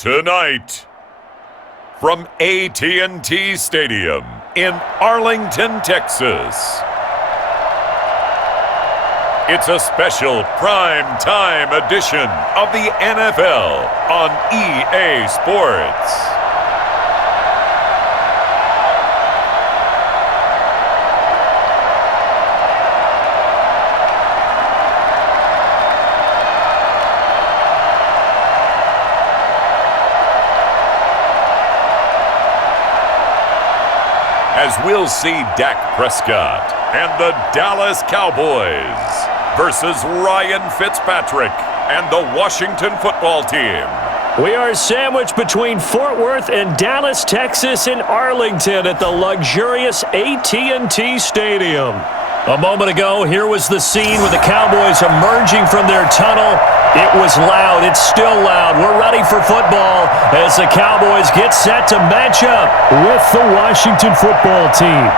Tonight, from AT&T Stadium in Arlington, Texas, it's a special prime-time edition of the NFL on EA Sports. As we'll see Dak Prescott and the Dallas Cowboys versus Ryan Fitzpatrick and the Washington football team. We are sandwiched between Fort Worth and Dallas, Texas in Arlington at the luxurious AT&T Stadium. A moment ago, here was the scene with the Cowboys emerging from their tunnel. It was loud. It's still loud. We're ready for football as the Cowboys get set to match up with the Washington football team.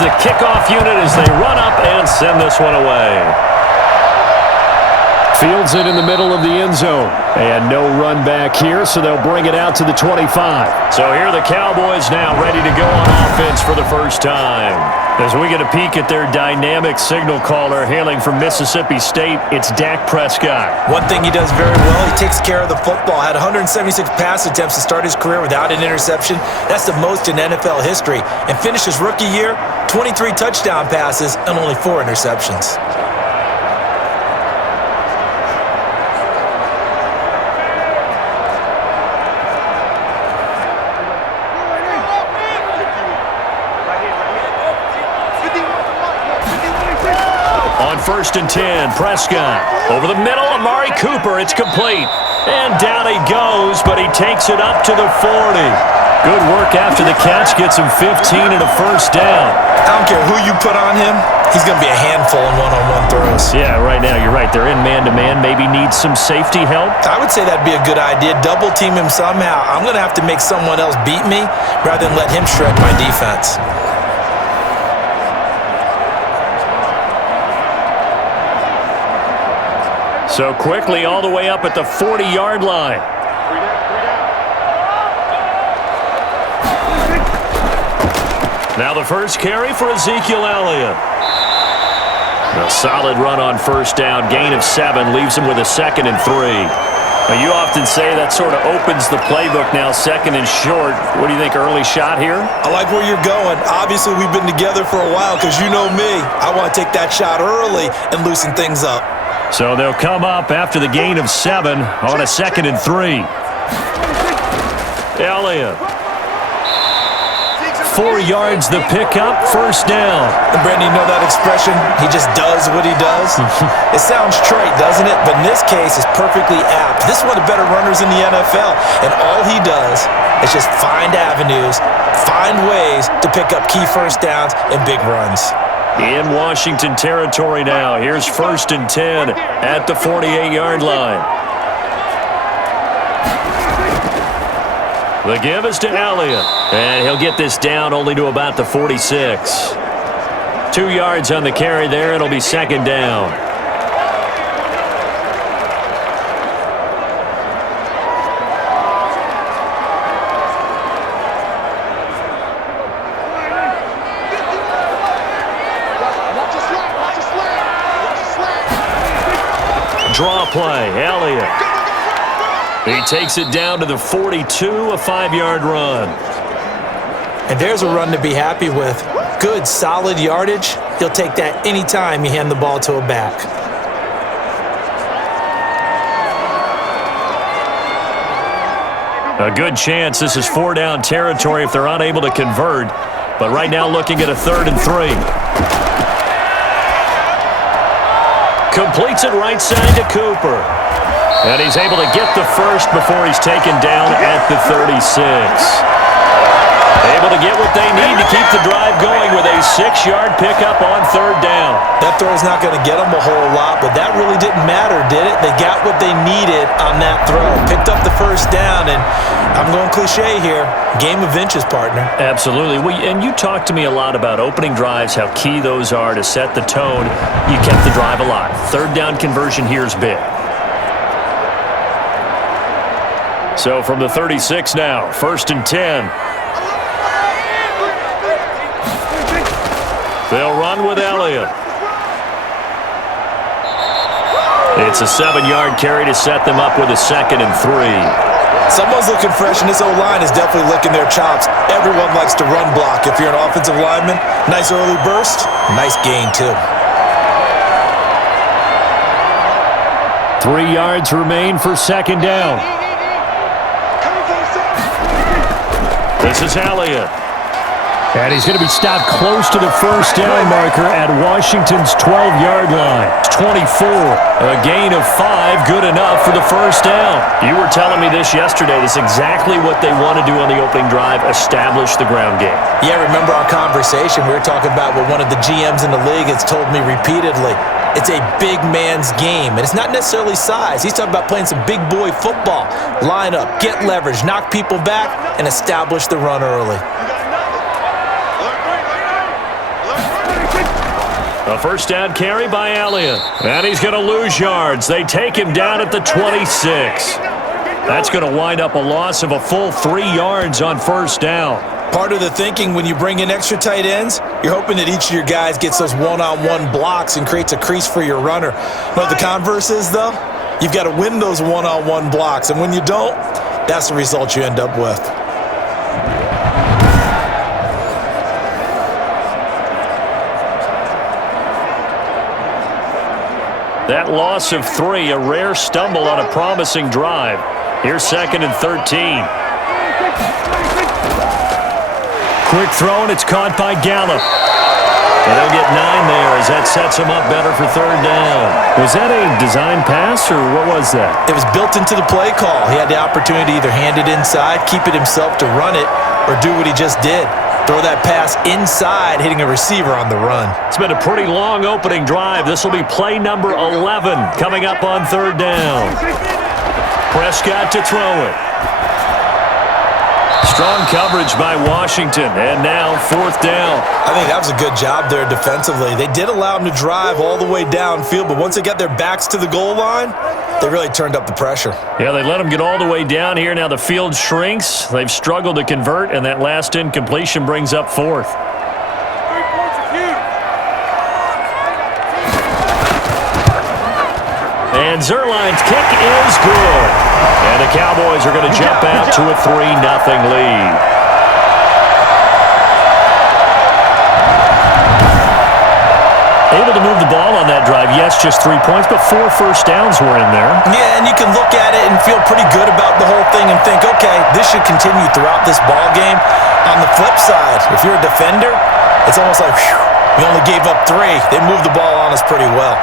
The kickoff unit as they run up and send this one away. Fields it in the middle of the end zone. And no run back here, so they'll bring it out to the 25. So here are the Cowboys now ready to go on offense for the first time. As we get a peek at their dynamic signal caller hailing from Mississippi State, it's Dak Prescott. One thing he does very well, he takes care of the football. Had 176 pass attempts to start his career without an interception. That's the most in NFL history. And finished his rookie year, 23 touchdown passes and only 4 interceptions. On 1st and 10, Prescott. Over the middle, Amari Cooper. It's complete. And down he goes, but he takes it up to the 40. Good work after the catch. Gets him 15 and a first down. I don't care who you put on him. He's going to be a handful in one-on-one throws. Yeah, right now, you're right. They're in man-to-man. Maybe needs some safety help. I would say that'd be a good idea. Double team him somehow. I'm going to have to make someone else beat me rather than let him shred my defense. So quickly all the way up at the 40-yard line. Now the first carry for Ezekiel Elliott. A solid run on first down. Gain of 7 leaves him with a 2nd and 3. Now you often say that sort of opens the playbook now, 2nd and short. What do you think, early shot here? I like where you're going. Obviously, we've been together for a while because you know me. I want to take that shot early and loosen things up. So they'll come up after the gain of 7 on a 2nd and 3. Elliott. 4 yards the pickup, first down. And Brandon, you know that expression? He just does what he does. It sounds trite, doesn't it? But in this case, it's perfectly apt. This is one of the better runners in the NFL. And all he does is just find avenues, find ways to pick up key first downs and big runs. In Washington territory now. Here's 1st and 10 at the 48-yard line. The give is to Elliott. And he'll get this down only to about the 46. 2 yards on the carry there. It'll be 2nd down. Draw play, Elliott. He takes it down to the 42, a 5-yard run. And there's a run to be happy with. Good, solid yardage. He'll take that anytime you hand the ball to a back. A good chance this is 4-down territory if they're unable to convert. But right now looking at a 3rd and 3. Completes it right side to Cooper. And he's able to get the first before he's taken down at the 36. Able to get what they need to keep the drive going with a 6-yard pickup on third down. That throw's not going to get them a whole lot, but that really didn't matter, did it? They got what they needed on that throw. Picked up the first down, and I'm going cliche here. Game of inches, partner. Absolutely. And you talked to me a lot about opening drives, how key those are to set the tone. You kept the drive alive. Third down conversion here is big. So from the 36 now, 1st and 10. They'll run with Elliott. It's a 7-yard carry to set them up with a 2nd and 3. Someone's looking fresh, and this O-line is definitely licking their chops. Everyone likes to run block. If you're an offensive lineman, nice early burst, nice gain too. 3 yards remain for 2nd down. This is Elliott. And he's going to be stopped close to the first down marker at Washington's 12-yard line. It's 24. A gain of 5, good enough for the first down. You were telling me this yesterday. This is exactly what they want to do on the opening drive, establish the ground game. Yeah, remember our conversation? We were talking about what one of the GMs in the league has told me repeatedly. It's a big man's game, and it's not necessarily size. He's talking about playing some big boy football. Line up, get leverage, knock people back, and establish the run early. A first down carry by Elliott. And he's going to lose yards. They take him down at the 26. That's going to wind up a loss of a full 3 yards on first down. Part of the thinking when you bring in extra tight ends, you're hoping that each of your guys gets those one-on-one blocks and creates a crease for your runner. But the converse is, though, you've got to win those one-on-one blocks. And when you don't, that's the result you end up with. That loss of 3, a rare stumble on a promising drive. Here's 2nd and 13. Quick throw, and it's caught by Gallup. And they'll get 9 there as that sets him up better for third down. Was that a design pass, or what was that? It was built into the play call. He had the opportunity to either hand it inside, keep it himself to run it, or do what he just did. Throw that pass inside, hitting a receiver on the run. It's been a pretty long opening drive. This will be play number 11 coming up on third down. Prescott to throw it. Strong coverage by Washington, and now 4th down. I think that was a good job there defensively. They did allow him to drive all the way downfield, but once they got their backs to the goal line, they really turned up the pressure. Yeah, they let him get all the way down here. Now the field shrinks. They've struggled to convert, and that last incompletion brings up 4th. And Zerline's kick is good. And the Cowboys are going to jump out to a 3-0 lead. Able to move the ball on that drive. Yes, just 3 points, but 4 first downs were in there. Yeah, and you can look at it and feel pretty good about the whole thing and think, okay, this should continue throughout this ball game. On the flip side, if you're a defender, it's almost like, whew, we only gave up 3. They moved the ball on us pretty well.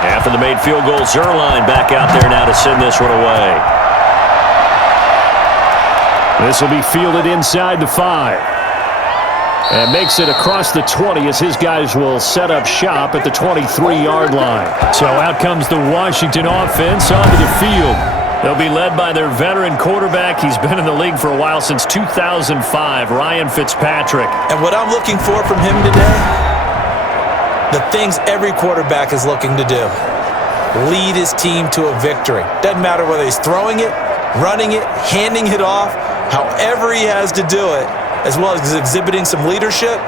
After the made field goal, Zerline back out there now to send this one away. This will be fielded inside the 5. And makes it across the 20 as his guys will set up shop at the 23-yard line. So out comes the Washington offense onto the field. They'll be led by their veteran quarterback. He's been in the league for a while, since 2005, Ryan Fitzpatrick. And what I'm looking for from him today, the things every quarterback is looking to do. Lead his team to a victory. Doesn't matter whether he's throwing it, running it, handing it off, however he has to do it, as well as exhibiting some leadership,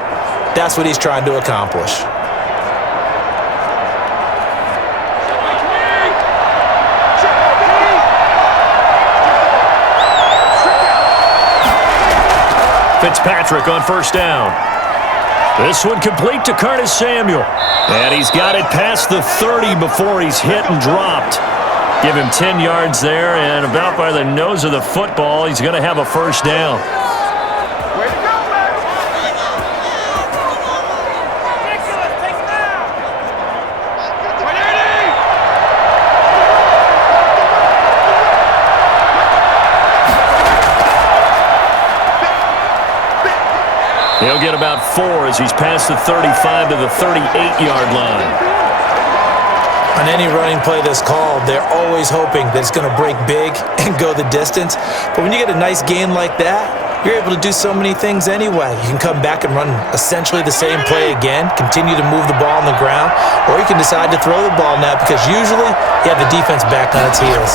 that's what he's trying to accomplish. Fitzpatrick on first down. This one complete to Curtis Samuel. And he's got it past the 30 before he's hit and dropped. Give him 10 yards there, and about by the nose of the football, he's going to have a first down. He'll get about 4 as he's past the 35 to the 38-yard line. On any running play that's called, they're always hoping that it's going to break big and go the distance. But when you get a nice gain like that, you're able to do so many things anyway. You can come back and run essentially the same play again, continue to move the ball on the ground, or you can decide to throw the ball now because usually you have the defense back on its heels.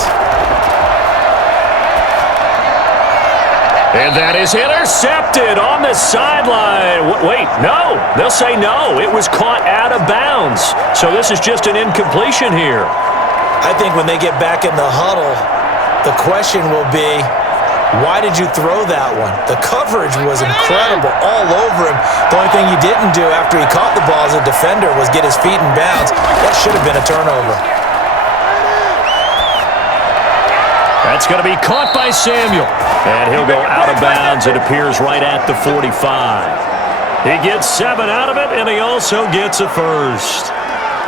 And that is intercepted on the sideline. Wait, no. They'll say no. It was caught out of bounds. So this is just an incompletion here. I think when they get back in the huddle, the question will be, why did you throw that one? The coverage was incredible all over him. The only thing he didn't do after he caught the ball as a defender was get his feet in bounds. That should have been a turnover. That's going to be caught by Samuel. And he'll go out of bounds, it appears, right at the 45. He gets 7 out of it, and he also gets a first.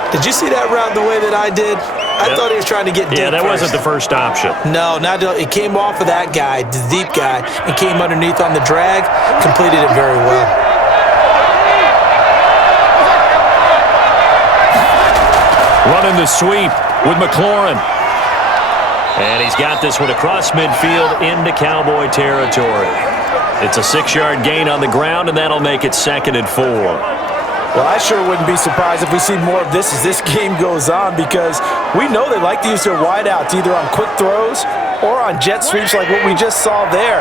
Did you see that route the way that I did? I thought he was trying to get deep. Yeah, that wasn't the first option. No, it came off of that guy, the deep guy, and came underneath on the drag, completed it very well. Running the sweep with McLaurin. And he's got this one across midfield into Cowboy territory. It's a 6-yard gain on the ground, and that'll make it 2nd and 4. Well, I sure wouldn't be surprised if we see more of this as this game goes on because we know they like to use their wideouts either on quick throws or on jet sweeps like what we just saw there.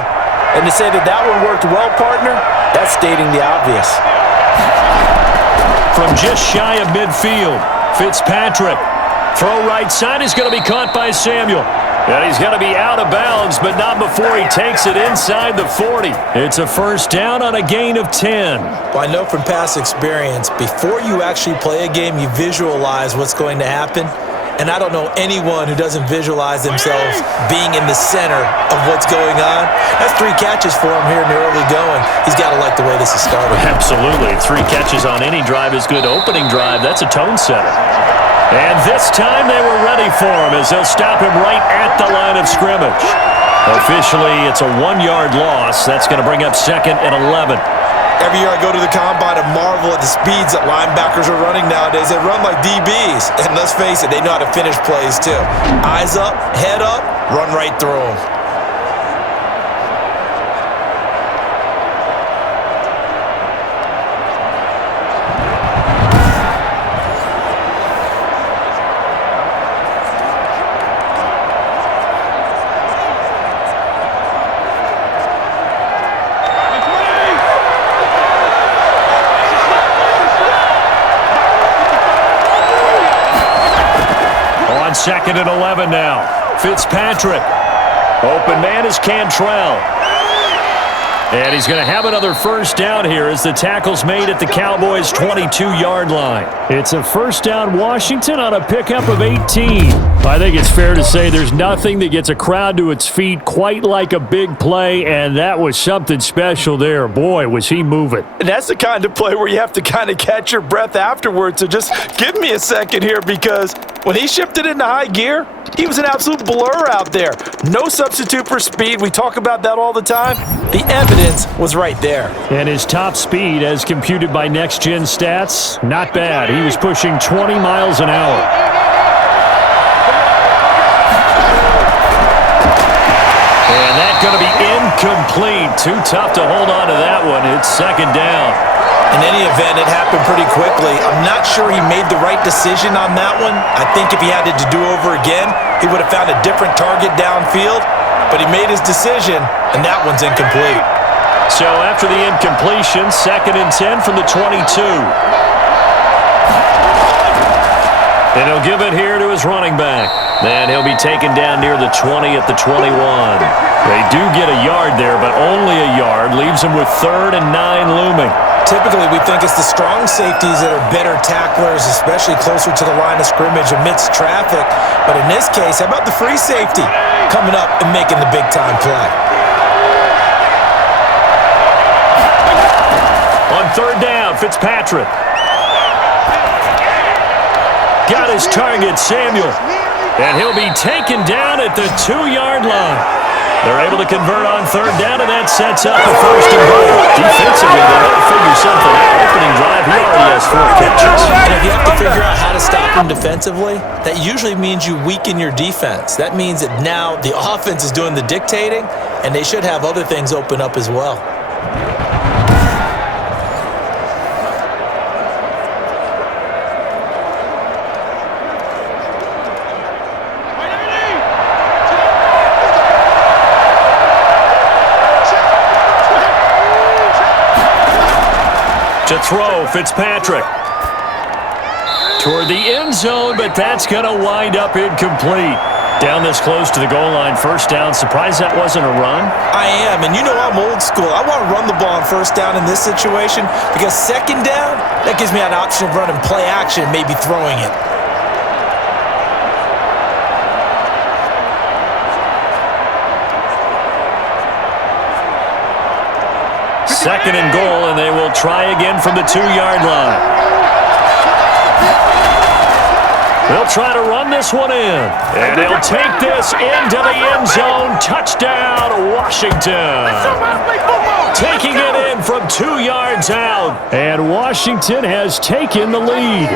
And to say that that one worked well, partner, that's stating the obvious. From just shy of midfield, Fitzpatrick. Throw right side is going to be caught by Samuel. And he's going to be out of bounds, but not before he takes it inside the 40. It's a first down on a gain of 10. Well, I know from past experience, before you actually play a game, you visualize what's going to happen. And I don't know anyone who doesn't visualize themselves being in the center of what's going on. That's 3 catches for him here in the early going. He's got to like the way this is starting. Absolutely. 3 catches on any drive is good. Opening drive, that's a tone setter. And this time they were ready for him as they'll stop him right at the line of scrimmage. Officially, it's a 1-yard loss. That's going to bring up 2nd and 11. Every year I go to the combine and marvel at the speeds that linebackers are running nowadays. They run like DBs. And let's face it, they know how to finish plays too. Eyes up, head up, run right through them. On 2nd and 11 now. Fitzpatrick. Open man is Cantrell. And he's going to have another first down here as the tackle's made at the Cowboys' 22-yard line. It's a first down Washington on a pickup of 18. I think it's fair to say there's nothing that gets a crowd to its feet quite like a big play, and that was something special there. Boy, was he moving. And that's the kind of play where you have to kind of catch your breath afterwards. So just give me a second here because when he shifted into high gear, he was an absolute blur out there. No substitute for speed. We talk about that all the time. The evidence was right there. And his top speed, as computed by Next Gen Stats, not bad. He was pushing 20 miles an hour. And that's going to be incomplete. Too tough to hold on to that one. It's 2nd down. In any event, it happened pretty quickly. I'm not sure he made the right decision on that one. I think if he had it to do over again, he would have found a different target downfield. But he made his decision, and that one's incomplete. So after the incompletion, 2nd and 10 from the 22. And he'll give it here to his running back. Then he'll be taken down near the 20 at the 21. They do get a yard there, but only a yard. Leaves him with 3rd and 9 looming. Typically, we think it's the strong safeties that are better tacklers, especially closer to the line of scrimmage amidst traffic. But in this case, how about the free safety coming up and making the big-time play? On 3rd down, Fitzpatrick. Got his target, Samuel. And he'll be taken down at the 2-yard line. They're able to convert on third down, and that sets up a first and goal. Defensively, they have to figure something out. Opening drive, he already has 4 catches. And if you have to figure out how to stop him defensively, that usually means you weaken your defense. That means that now the offense is doing the dictating, and they should have other things open up as well. To throw, Fitzpatrick. Toward the end zone, but that's going to wind up incomplete. Down this close to the goal line, first down. Surprised that wasn't a run? I am, and you know I'm old school. I want to run the ball on first down in this situation because second down, that gives me an option of running play action, maybe throwing it. Second and goal, and they will try again from the 2-yard line. They'll try to run this one in, and they'll take this into the end zone. Touchdown, Washington. Taking it in from 2 yards out, and Washington has taken the lead.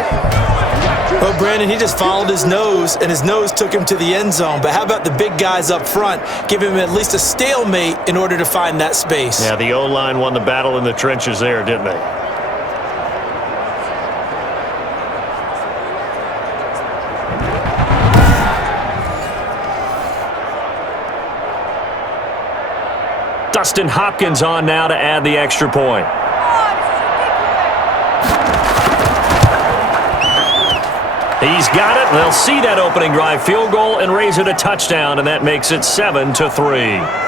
Well, Brandon, he just followed his nose, and his nose took him to the end zone. But how about the big guys up front? Give him at least a stalemate in order to find that space. Yeah, the O-line won the battle in the trenches there, didn't they? Dustin Hopkins on now to add the extra point. He's got it. They'll see that opening drive field goal and raise it a touchdown, and that makes it 7-3.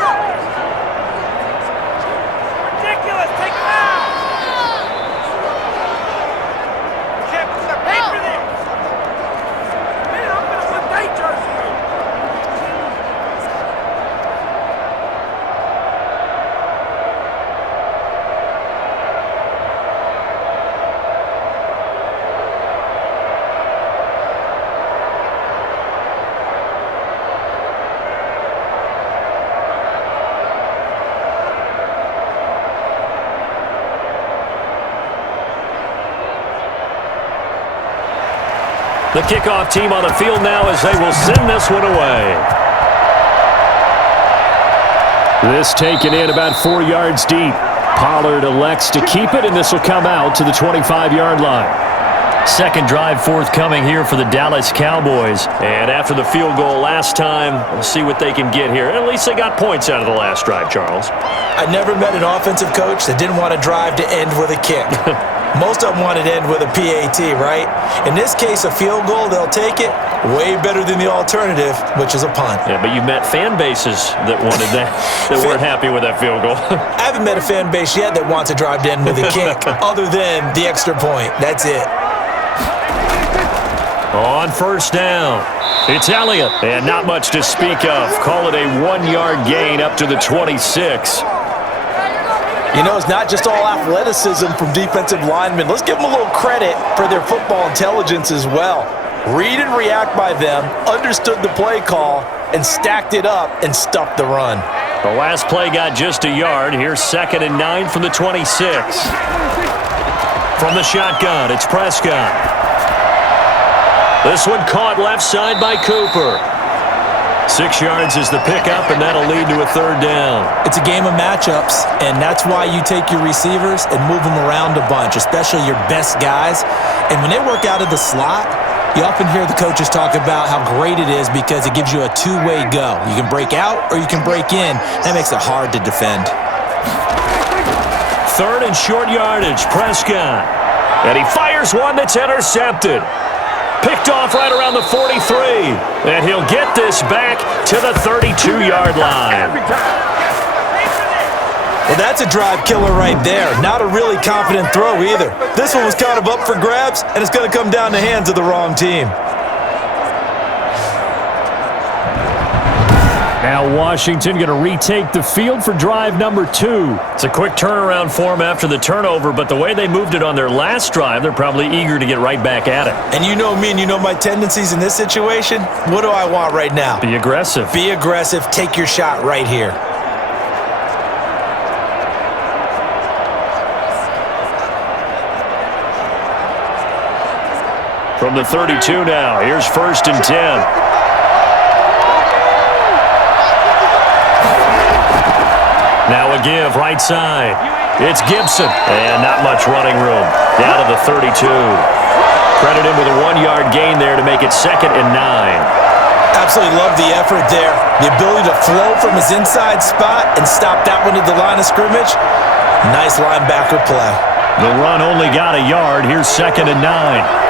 The kickoff team on the field now as they will send this one away. This taken in about 4 yards deep. Pollard elects to keep it, and this will come out to the 25-yard line. Second drive forthcoming here for the Dallas Cowboys. And after the field goal last time, we'll see what they can get here. At least they got points out of the last drive, Charles. I never met an offensive coach that didn't want a drive to end with a kick. Most of them wanted to end with a PAT, right? In this case, a field goal, they'll take it. Way better than the alternative, which is a punt. Yeah, but you've met fan bases that wanted that, that weren't happy with that field goal. I haven't met a fan base yet that wants a drive to end with a kick, other than the extra point. That's it. On first down, it's Elliott, and not much to speak of. Call it a 1-yard gain up to the 26. You know, it's not just all athleticism from defensive linemen. Let's give them a little credit for their football intelligence as well. Read and react by them, understood the play call, and stacked it up and stuffed the run. The last play got just a yard. Here's 2nd and 9 from the 26. From the shotgun, it's Prescott. This one caught left side by Cooper. 6 yards is the pickup, and that'll lead to a third down. It's a game of matchups, and that's why you take your receivers and move them around a bunch, especially your best guys. And when they work out of the slot, you often hear the coaches talk about how great it is because it gives you a two-way go. You can break out or you can break in. That makes it hard to defend. Third and short yardage, Prescott. And he fires one that's intercepted. Picked off right around the 43. And he'll get this back to the 32-yard line. Well, that's a drive killer right there. Not a really confident throw either. This one was kind of up for grabs, and it's going to come down the hands of the wrong team. Now Washington going to retake the field for drive number 2. It's a quick turnaround for them after the turnover, but the way they moved it on their last drive, they're probably eager to get right back at it. And you know me and you know my tendencies in this situation. What do I want right now? Be aggressive. Be aggressive. Take your shot right here. From the 32 now, here's 1st and 10. Now a give, right side. It's Gibson. And not much running room. Down to the 32. Credit him with a 1-yard gain there to make it 2nd and 9. Absolutely love the effort there. The ability to flow from his inside spot and stop that one at the line of scrimmage. Nice linebacker play. The run only got a yard. Here's 2nd and 9.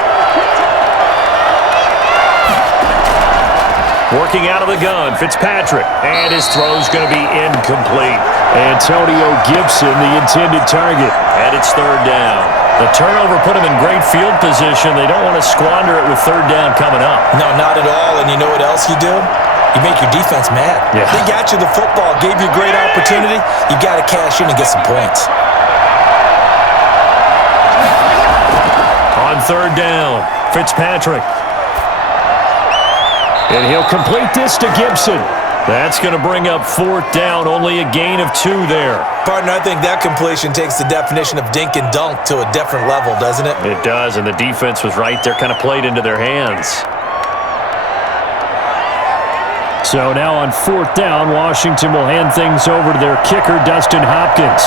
Working out of the gun, Fitzpatrick. And his throw's going to be incomplete. Antonio Gibson, the intended target. And it's 3rd down. The turnover put him in great field position. They don't want to squander it with 3rd down coming up. No, not at all. And you know what else you do? You make your defense mad. Yeah. They got you the football, gave you a great opportunity. You got to cash in and get some points. On 3rd down, Fitzpatrick. And he'll complete this to Gibson. That's going to bring up 4th down, only a gain of 2 there. Partner, I think that completion takes the definition of dink and dunk to a different level, doesn't it? It does, and the defense was right there, kind of played into their hands. So now on 4th down, Washington will hand things over to their kicker, Dustin Hopkins.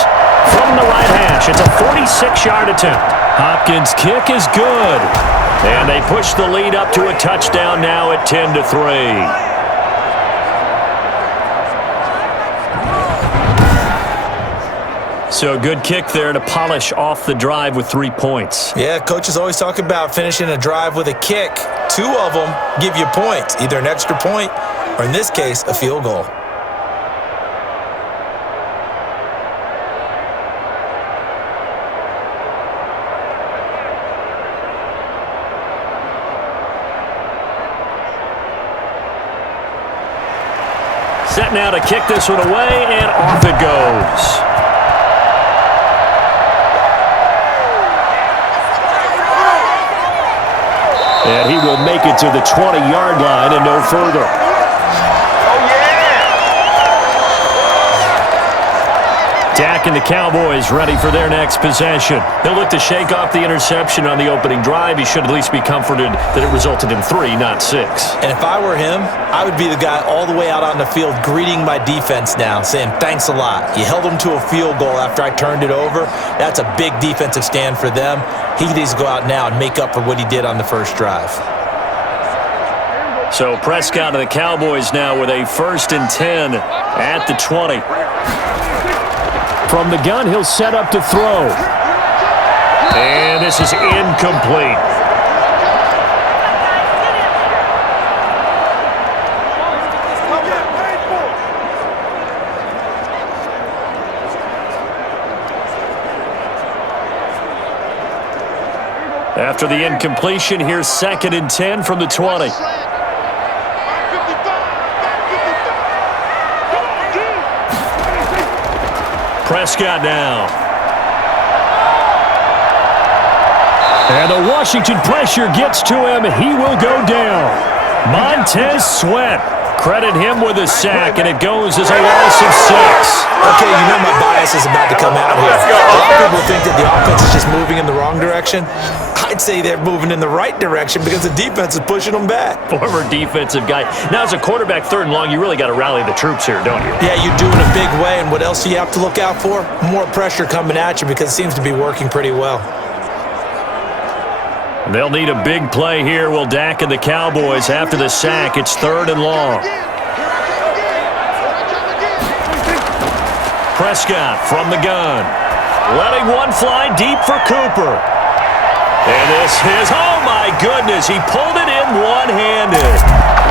From the right hash, it's a 46-yard attempt. Hopkins' kick is good. And they push the lead up to a touchdown now at 10-3. So good kick there to polish off the drive with 3 points. Yeah, coaches always talk about finishing a drive with a kick. 2 of them give you points, either an extra point or, in this case, a field goal. Set now to kick this one away, and off it goes. And he will make it to the 20-yard line and no further. Dak and the Cowboys ready for their next possession. He'll look to shake off the interception on the opening drive. He should at least be comforted that it resulted in 3, not 6. And if I were him, I would be the guy all the way out on the field greeting my defense now, saying, thanks a lot. You held them to a field goal after I turned it over. That's a big defensive stand for them. He needs to go out now and make up for what he did on the first drive. So Prescott and the Cowboys now with a 1st and 10 at the 20. From the gun, he'll set up to throw. And this is incomplete. After the incompletion, here's 2nd and 10 from the 20. Prescott now. And the Washington pressure gets to him. He will go down. Montez Sweat. Credit him with a sack, and it goes as a loss of 6. Okay, you know my bias is about to come out here. A lot of people think that the offense is just moving in the wrong direction. I'd say they're moving in the right direction because the defense is pushing them back. Former defensive guy. Now, as a quarterback, 3rd and long, you really got to rally the troops here, don't you? Yeah, you do in a big way, and what else do you have to look out for? More pressure coming at you because it seems to be working pretty well. They'll need a big play here, will Dak and the Cowboys after the sack. It's 3rd and long. Prescott from the gun. Letting one fly deep for Cooper. And this is, oh my goodness, he pulled it in one-handed.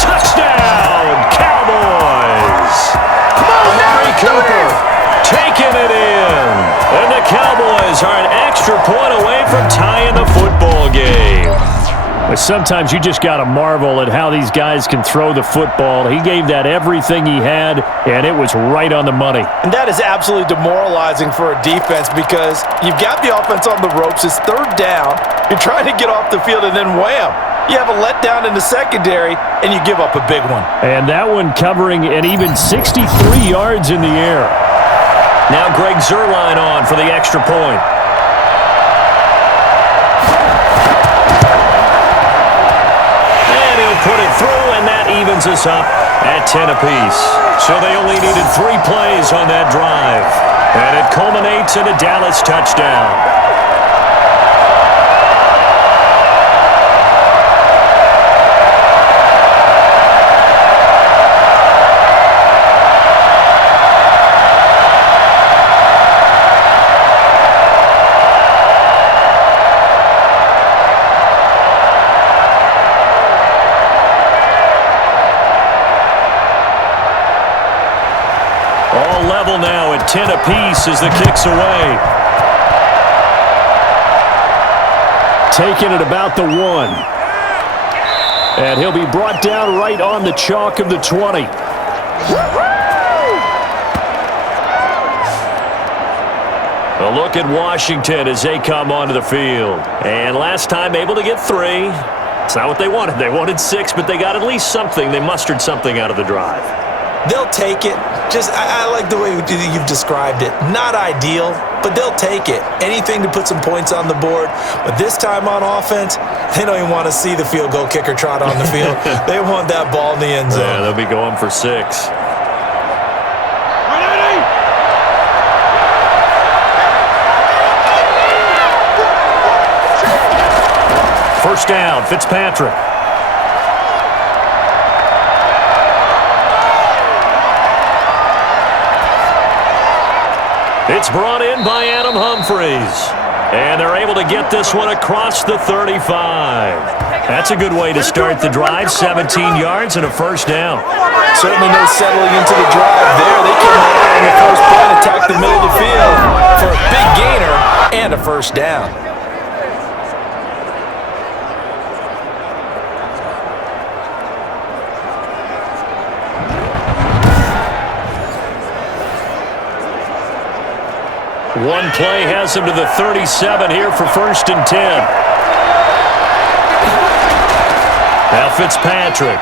Touchdown, Cowboys! Amari Cooper taking it in. And the Cowboys are an extra point away from tying the football game. But sometimes you just got to marvel at how these guys can throw the football. He gave that everything he had, and it was right on the money. And that is absolutely demoralizing for a defense because you've got the offense on the ropes. It's third down. You're trying to get off the field, and then wham, you have a letdown in the secondary, and you give up a big one. And that one covering an even 63 yards in the air. Now Greg Zuerlein on for the extra point. Put it through, and that evens us up at 10 apiece. So they only needed 3 plays on that drive. And it culminates in a Dallas touchdown. Level now at 10 apiece as the kick's away. Taking it about the 1. And he'll be brought down right on the chalk of the 20. A look at Washington as they come onto the field. And last time able to get 3. It's not what they wanted. They wanted 6, but they got at least something. They mustered something out of the drive. They'll take it. I like the way you've described it. Not ideal, but they'll take it. Anything to put some points on the board. But this time on offense, they don't even want to see the field goal kicker trot on the field. They want that ball in the end zone. Yeah, they'll be going for 6. First down, Fitzpatrick. It's brought in by Adam Humphries. And they're able to get this one across the 35. That's a good way to start the drive. 17 yards and a first down. Certainly no settling into the drive there. They came out on the first play, attacked the middle of the field for a big gainer and a first down. One play has him to the 37 here for first and 10. Now Fitzpatrick.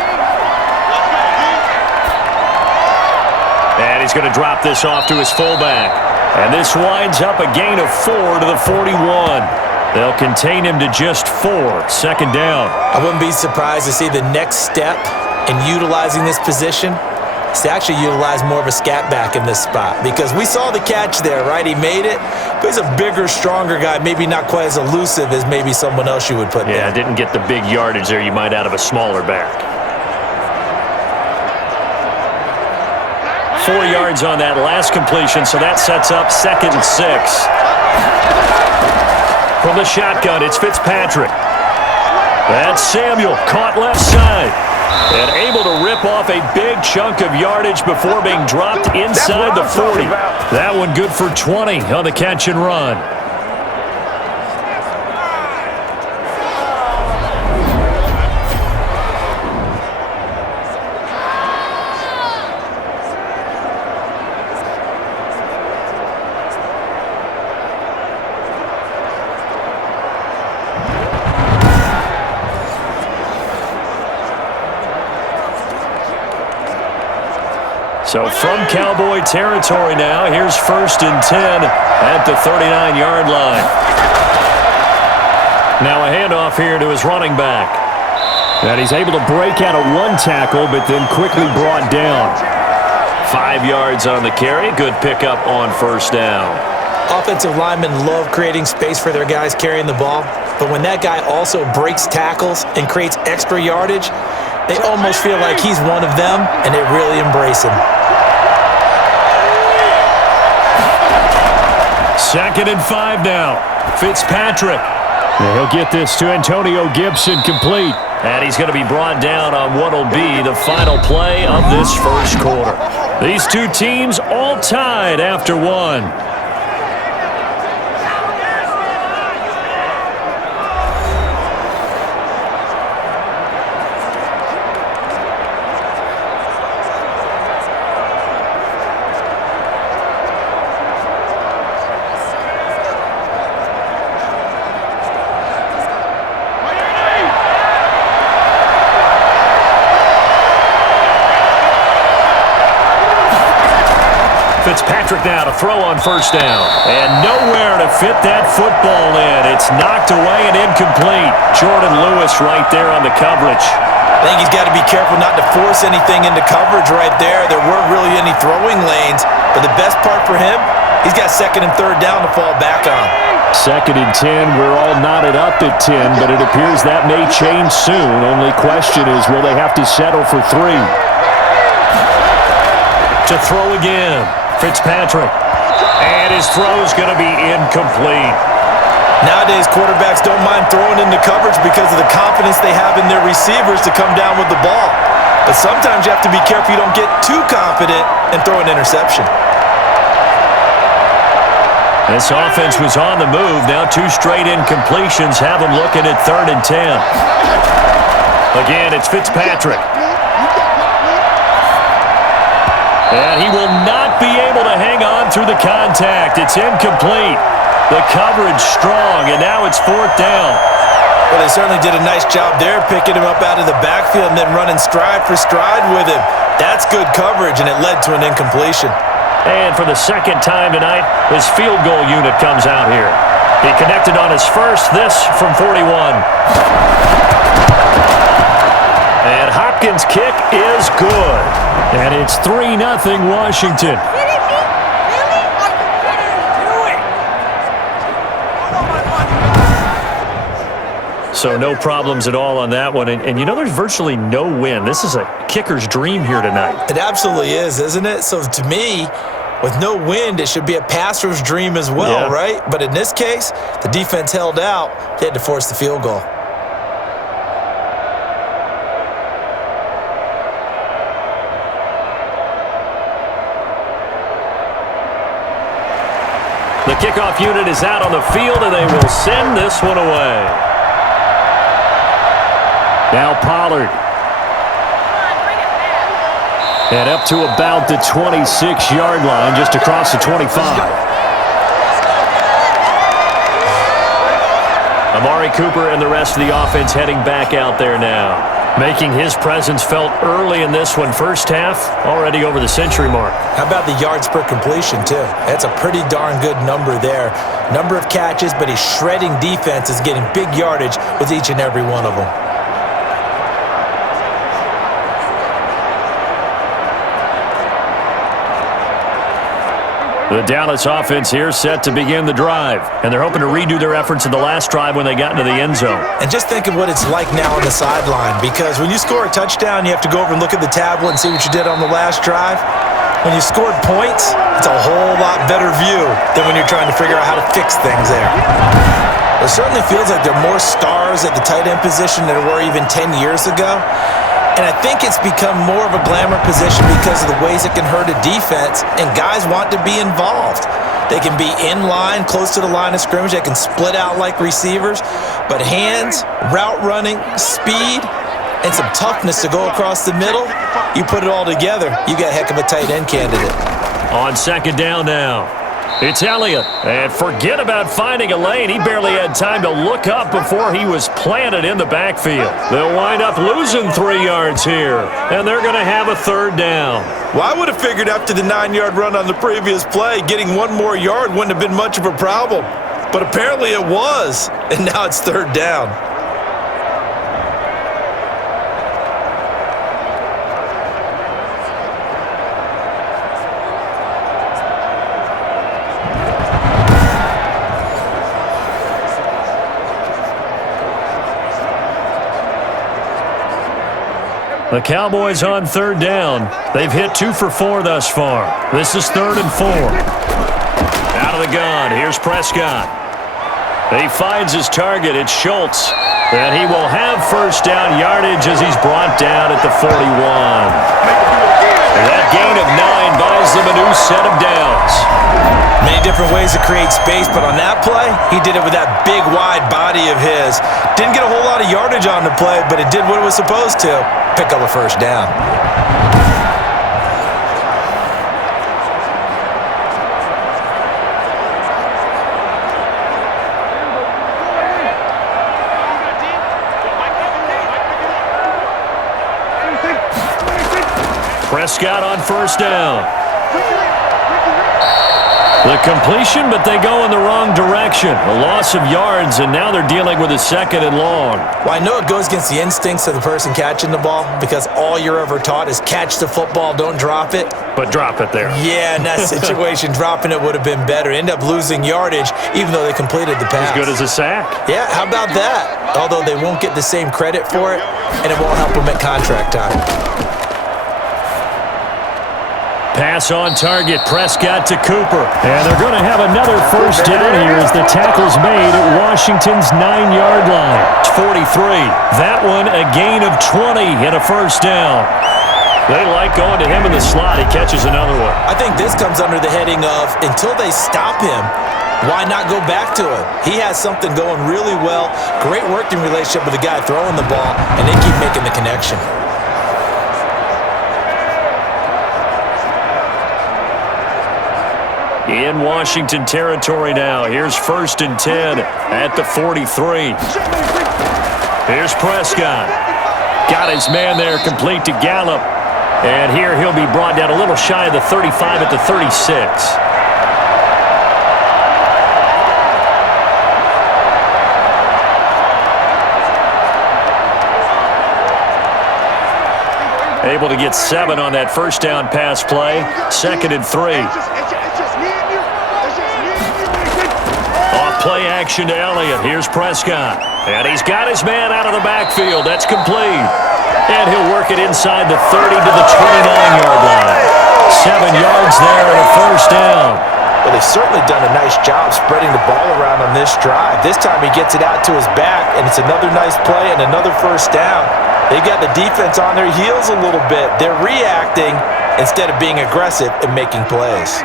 And he's going to drop this off to his fullback. And this winds up a gain of 4 to the 41. They'll contain him to just 4. Second down. I wouldn't be surprised to see the next step in utilizing this position is to actually utilize more of a scat back in this spot, because we saw the catch there, right? He made it, but he's a bigger, stronger guy, maybe not quite as elusive as maybe someone else you would put there. Yeah, didn't get the big yardage there you might out of a smaller back. 4 yards on that last completion, so that sets up second and 6. From the shotgun, it's Fitzpatrick. That's Samuel, caught left side. And able to rip off a big chunk of yardage before being dropped inside the 40. That one good for 20 on the catch and run. So from Cowboy territory now, here's first and 10 at the 39-yard line. Now a handoff here to his running back. And he's able to break out of one tackle, but then quickly brought down. 5 yards on the carry. Good pickup on first down. Offensive linemen love creating space for their guys carrying the ball, but when that guy also breaks tackles and creates extra yardage, they almost feel like he's one of them, and they really embrace him. Second and 5 now. Fitzpatrick. And he'll get this to Antonio Gibson complete. And he's going to be brought down on what will be the final play of this first quarter. These two teams all tied after one. Fitzpatrick now to throw on first down. And nowhere to fit that football in. It's knocked away and incomplete. Jordan Lewis right there on the coverage. I think he's got to be careful not to force anything into coverage right there. There weren't really any throwing lanes. But the best part for him, he's got second and third down to fall back on. Second and 10, we're all knotted up at 10, but it appears that may change soon. Only question is, will they have to settle for 3? To throw again, Fitzpatrick. And his throw's going to be incomplete. Nowadays, quarterbacks don't mind throwing into coverage because of the confidence they have in their receivers to come down with the ball. But sometimes you have to be careful you don't get too confident and throw an interception. This offense was on the move. Now 2 straight incompletions have them looking at 3rd and 10. Again, it's Fitzpatrick. And he will not be able to hang on through the contact. It's incomplete. The coverage strong, and now it's 4th down. Well, they certainly did a nice job there, picking him up out of the backfield and then running stride for stride with him. That's good coverage, and it led to an incompletion. And for the second time tonight, his field goal unit comes out here. He connected on his first, this from 41. And Hopkins' kick is good. And it's 3-0 Washington. So no problems at all on that one. And you know, there's virtually no win. This is a kicker's dream here tonight. It absolutely is, isn't it? So to me, with no wind, it should be a passer's dream as well, right? But in this case, the defense held out. They had to force the field goal. The kickoff unit is out on the field, and they will send this one away. Now Pollard. And up to about the 26-yard line, just across the 25. Amari Cooper and the rest of the offense heading back out there now. Making his presence felt early in this one. First half, already over the century mark. How about the yards per completion, too? That's a pretty darn good number there. Number of catches, but he's shredding defenses, getting big yardage with each and every one of them. The Dallas offense here set to begin the drive, and they're hoping to redo their efforts in the last drive when they got into the end zone. And just think of what it's like now on the sideline, because when you score a touchdown, you have to go over and look at the tablet and see what you did on the last drive. When you scored points, it's a whole lot better view than when you're trying to figure out how to fix things there. It certainly feels like there are more stars at the tight end position than there were even 10 years ago. And I think it's become more of a glamour position because of the ways it can hurt a defense, and guys want to be involved. They can be in line, close to the line of scrimmage. They can split out like receivers. But hands, route running, speed, and some toughness to go across the middle, you put it all together, you got a heck of a tight end candidate. On second down now, it's Elliott. And forget about finding a lane. He barely had time to look up before he was planted in the backfield. They'll wind up losing 3 yards here, and they're going to have a third down. Well, I would have figured after the 9-yard run on the previous play, getting 1 more yard wouldn't have been much of a problem. But apparently it was, and now it's third down. The Cowboys on third down. They've hit 2 for 4 thus far. This is 3rd and 4. Out of the gun, here's Prescott. He finds his target, it's Schultz. And he will have first down yardage as he's brought down at the 41. That gain of 9 buys them a new set of downs. Many different ways to create space, but on that play, he did it with that big, wide body of his. Didn't get a whole lot of yardage on the play, but it did what it was supposed to. Pick up a first down. Prescott on first down. The completion, but they go in the wrong direction. A loss of yards, and now they're dealing with a 2nd and long. Well, I know it goes against the instincts of the person catching the ball because all you're ever taught is catch the football, don't drop it. But drop it there. Yeah, in that situation, dropping it would have been better. End up losing yardage, even though they completed the pass. As good as a sack. Yeah, how about that? Although they won't get the same credit for it, and it won't help them at contract time. Pass on target, Prescott to Cooper. And they're going to have another first down here as the tackle's made at Washington's 9-yard line. It's 43. That one a gain of 20 and a first down. They like going to him in the slot. He catches another one. I think this comes under the heading of until they stop him, why not go back to him? He has something going really well. Great working relationship with the guy throwing the ball, and they keep making the connection. In Washington territory now. Here's 1st and 10 at the 43. Here's Prescott. Got his man there complete to Gallup. And here he'll be brought down a little shy of the 35 at the 36. Able to get 7 on that first down pass play. 2nd and 3. Play action to Elliott. Here's Prescott. And he's got his man out of the backfield. That's complete. And he'll work it inside the 30 to the 29-yard line. 7 yards there and a first down. Well, they've certainly done a nice job spreading the ball around on this drive. This time he gets it out to his back, and it's another nice play and another first down. They've got the defense on their heels a little bit. They're reacting instead of being aggressive and making plays.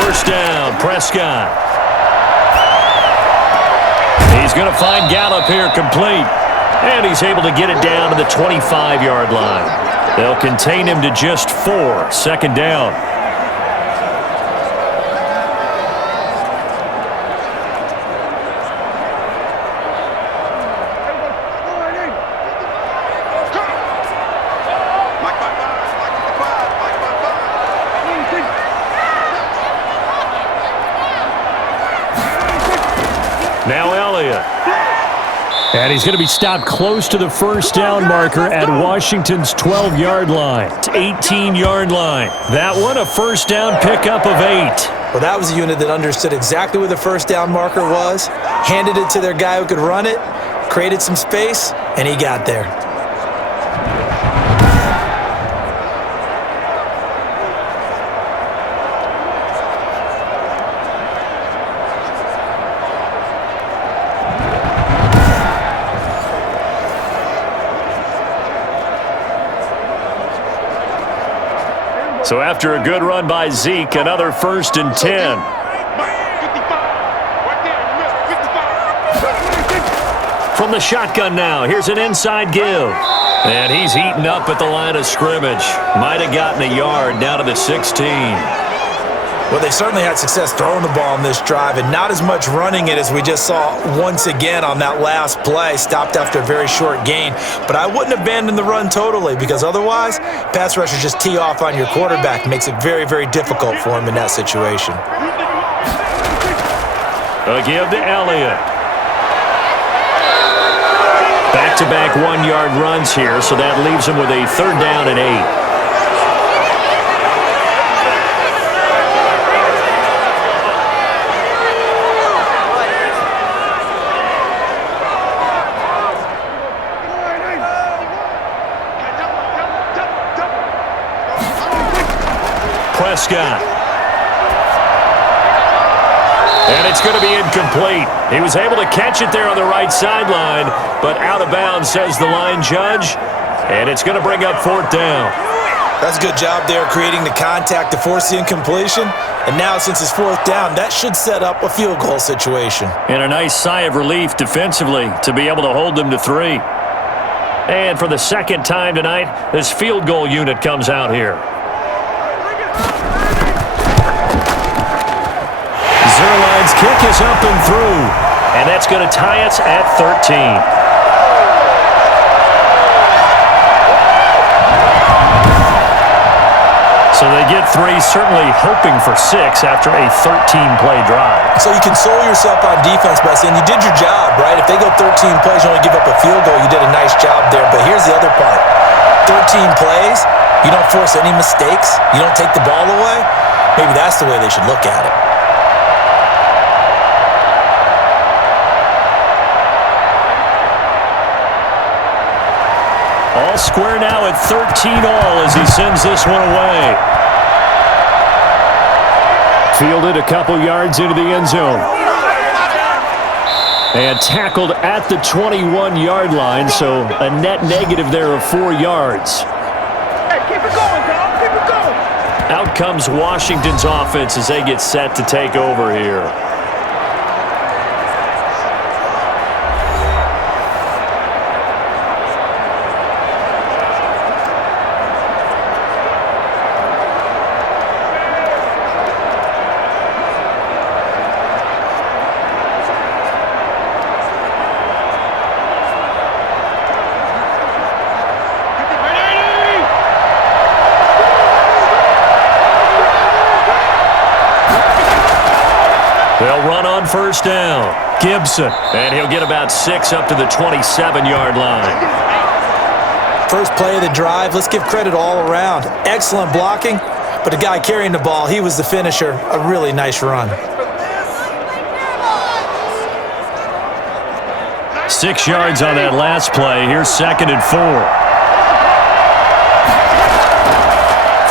First down, Prescott. He's going to find Gallup here complete. And he's able to get it down to the 25-yard line. They'll contain him to just 4. 2nd down. Now Elliott. And he's going to be stopped close to the first down marker at Washington's 12-yard line. It's 18-yard line. That one a first down pickup of 8. Well, that was a unit that understood exactly where the first down marker was, handed it to their guy who could run it, created some space, and he got there. So after a good run by Zeke, another 1st and 10. From the shotgun now, here's an inside give. And he's eaten up at the line of scrimmage. Might have gotten a yard down to the 16. Well, they certainly had success throwing the ball on this drive and not as much running it as we just saw once again on that last play. Stopped after a very short gain. But I wouldn't abandon the run totally because otherwise, pass rushers just tee off on your quarterback. Makes it very, very difficult for him in that situation. A give to Elliott. Back-to-back 1-yard runs here, so that leaves him with a 3rd down and 8. Prescott. And it's going to be incomplete. He was able to catch it there on the right sideline, but out of bounds, says the line judge. And it's going to bring up 4th down. That's a good job there creating the contact to force the incompletion. And now since it's 4th down, that should set up a field goal situation. And a nice sigh of relief defensively to be able to hold them to 3. And for the 2nd time tonight, this field goal unit comes out here. Zerline's kick is up and through, and that's going to tie us at 13. So they get 3, certainly hoping for 6 after a 13-play drive. So you console yourself on defense by saying you did your job, right? If they go 13 plays, you only give up a field goal, you did a nice job there. But here's the other part. 13 plays, you don't force any mistakes, you don't take the ball away. Maybe that's the way they should look at it. All square now at 13 all as he sends this one away. Fielded a couple yards into the end zone. And tackled at the 21-yard line, so a net negative there of 4 yards. Hey, keep it going, dog. Keep it going. Out comes Washington's offense as they get set to take over here. They'll run on first down. Gibson, and he'll get about 6 up to the 27-yard line. First play of the drive, let's give credit all around. Excellent blocking, but the guy carrying the ball, he was the finisher. A really nice run. 6 yards on that last play. Here's 2nd and 4.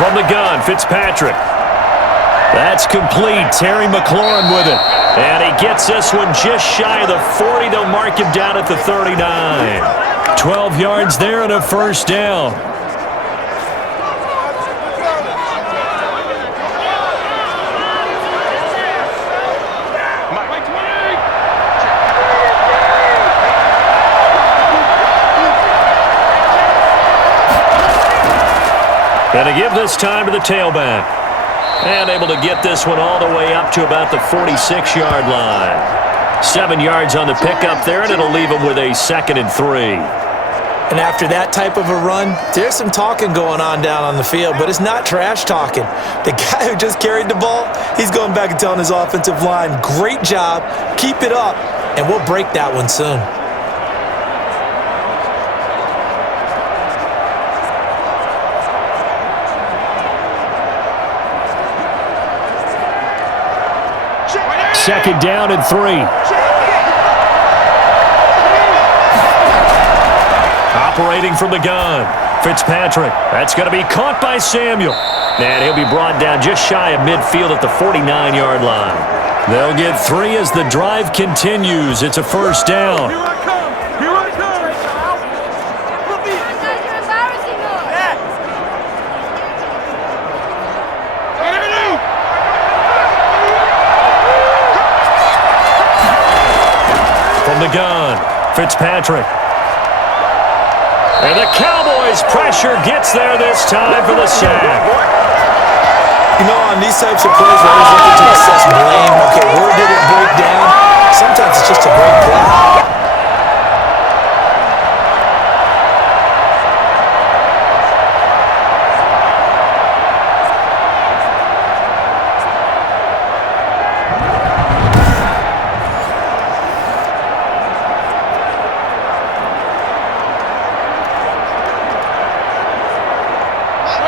From the gun, Fitzpatrick. That's complete. Terry McLaurin with it. And he gets this one just shy of the 40. They'll mark him down at the 39. 12 yards there and a first down. And to give this time to the tailback. And able to get this one all the way up to about the 46-yard line. 7 yards on the pickup there, and it'll leave them with a 2nd and 3. And after that type of a run, there's some talking going on down on the field, but it's not trash talking. The guy who just carried the ball, he's going back and telling his offensive line, great job, keep it up, and we'll break that one soon. Second down and 3. Operating from the gun, Fitzpatrick. That's going to be caught by Samuel. And he'll be brought down just shy of midfield at the 49-yard line. They'll get 3 as the drive continues. It's a first down. Here I come. Here I come. From the gun, Fitzpatrick. And the Cowboys' pressure gets there this time for the sack. You know, on these types of plays, we're always looking to assess blame. Okay, where did it break down? Sometimes it's just a great play.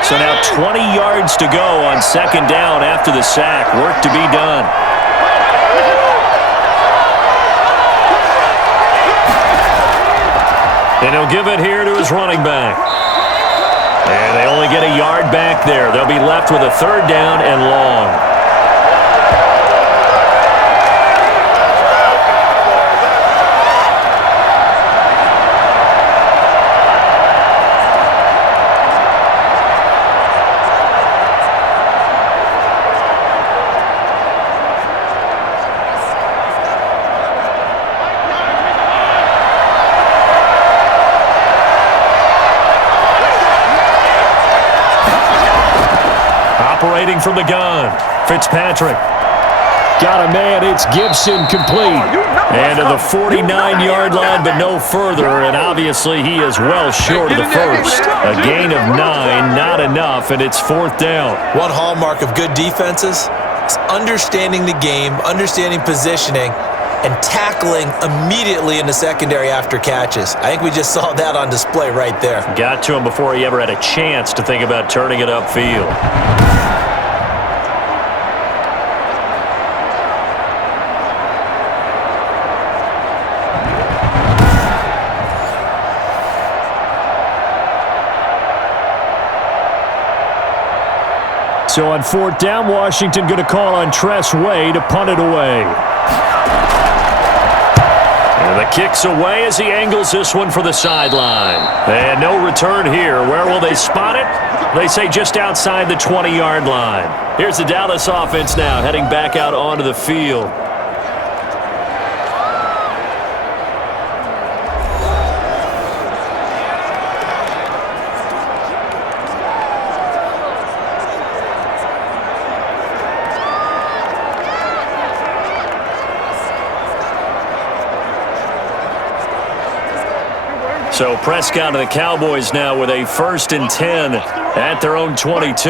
So now 20 yards to go on second down after the sack. Work to be done. And he'll give it here to his running back. And they only get a yard back there. They'll be left with a third down and long. Operating from the gun, Fitzpatrick. Got a man, it's Gibson, complete. And to the 49-yard line, but no further, and obviously he is well short of the first. A gain of 9, not enough, and it's 4th down. One hallmark of good defenses is understanding the game, understanding positioning, and tackling immediately in the secondary after catches. I think we just saw that on display right there. Got to him before he ever had a chance to think about turning it upfield. So on 4th down, Washington going to call on Tress Way to punt it away. And the kick's away as he angles this one for the sideline. And no return here. Where will they spot it? They say just outside the 20-yard line. Here's the Dallas offense now heading back out onto the field. So Prescott and the Cowboys now with a 1st and 10 at their own 22.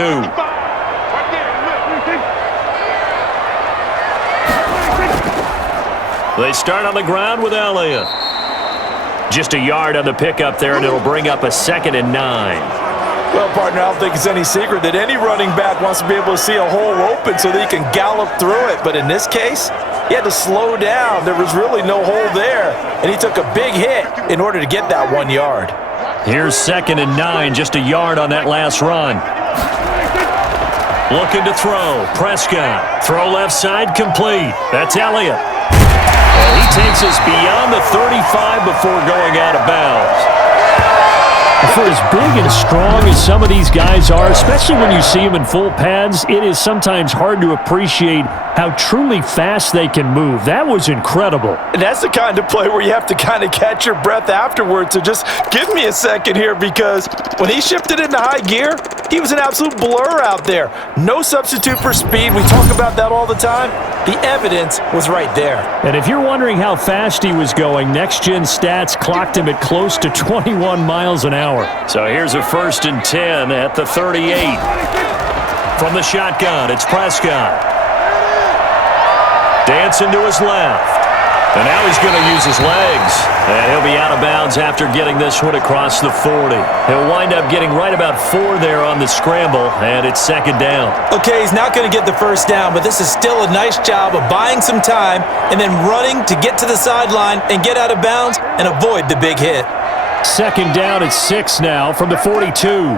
They start on the ground with Elliott. Just a yard on the pickup there, and it'll bring up a 2nd and 9. Well, partner, I don't think it's any secret that any running back wants to be able to see a hole open so that he can gallop through it. But in this case, he had to slow down. There was really no hole there, and he took a big hit in order to get that 1 yard. Here's 2nd and 9, just a yard on that last run. Looking to throw. Prescott. Throw left side, complete. That's Elliott. And he takes us beyond the 35 before going out of bounds. For as big and strong as some of these guys are, especially when you see them in full pads, it is sometimes hard to appreciate how truly fast they can move. That was incredible. And that's the kind of play where you have to kind of catch your breath afterwards. So just give me a second here, because when he shifted into high gear, he was an absolute blur out there. No substitute for speed. We talk about that all the time. The evidence was right there. And if you're wondering how fast he was going, Next Gen Stats clocked him at close to 21 miles an hour. So here's a 1st and 10 at the 38. From the shotgun, it's Prescott. Dancing to his left. And now he's going to use his legs. And he'll be out of bounds after getting this one across the 40. He'll wind up getting right about 4 there on the scramble, and it's 2nd down. Okay, he's not going to get the 1st down, but this is still a nice job of buying some time and then running to get to the sideline and get out of bounds and avoid the big hit. 2nd down at 6 now from the 42.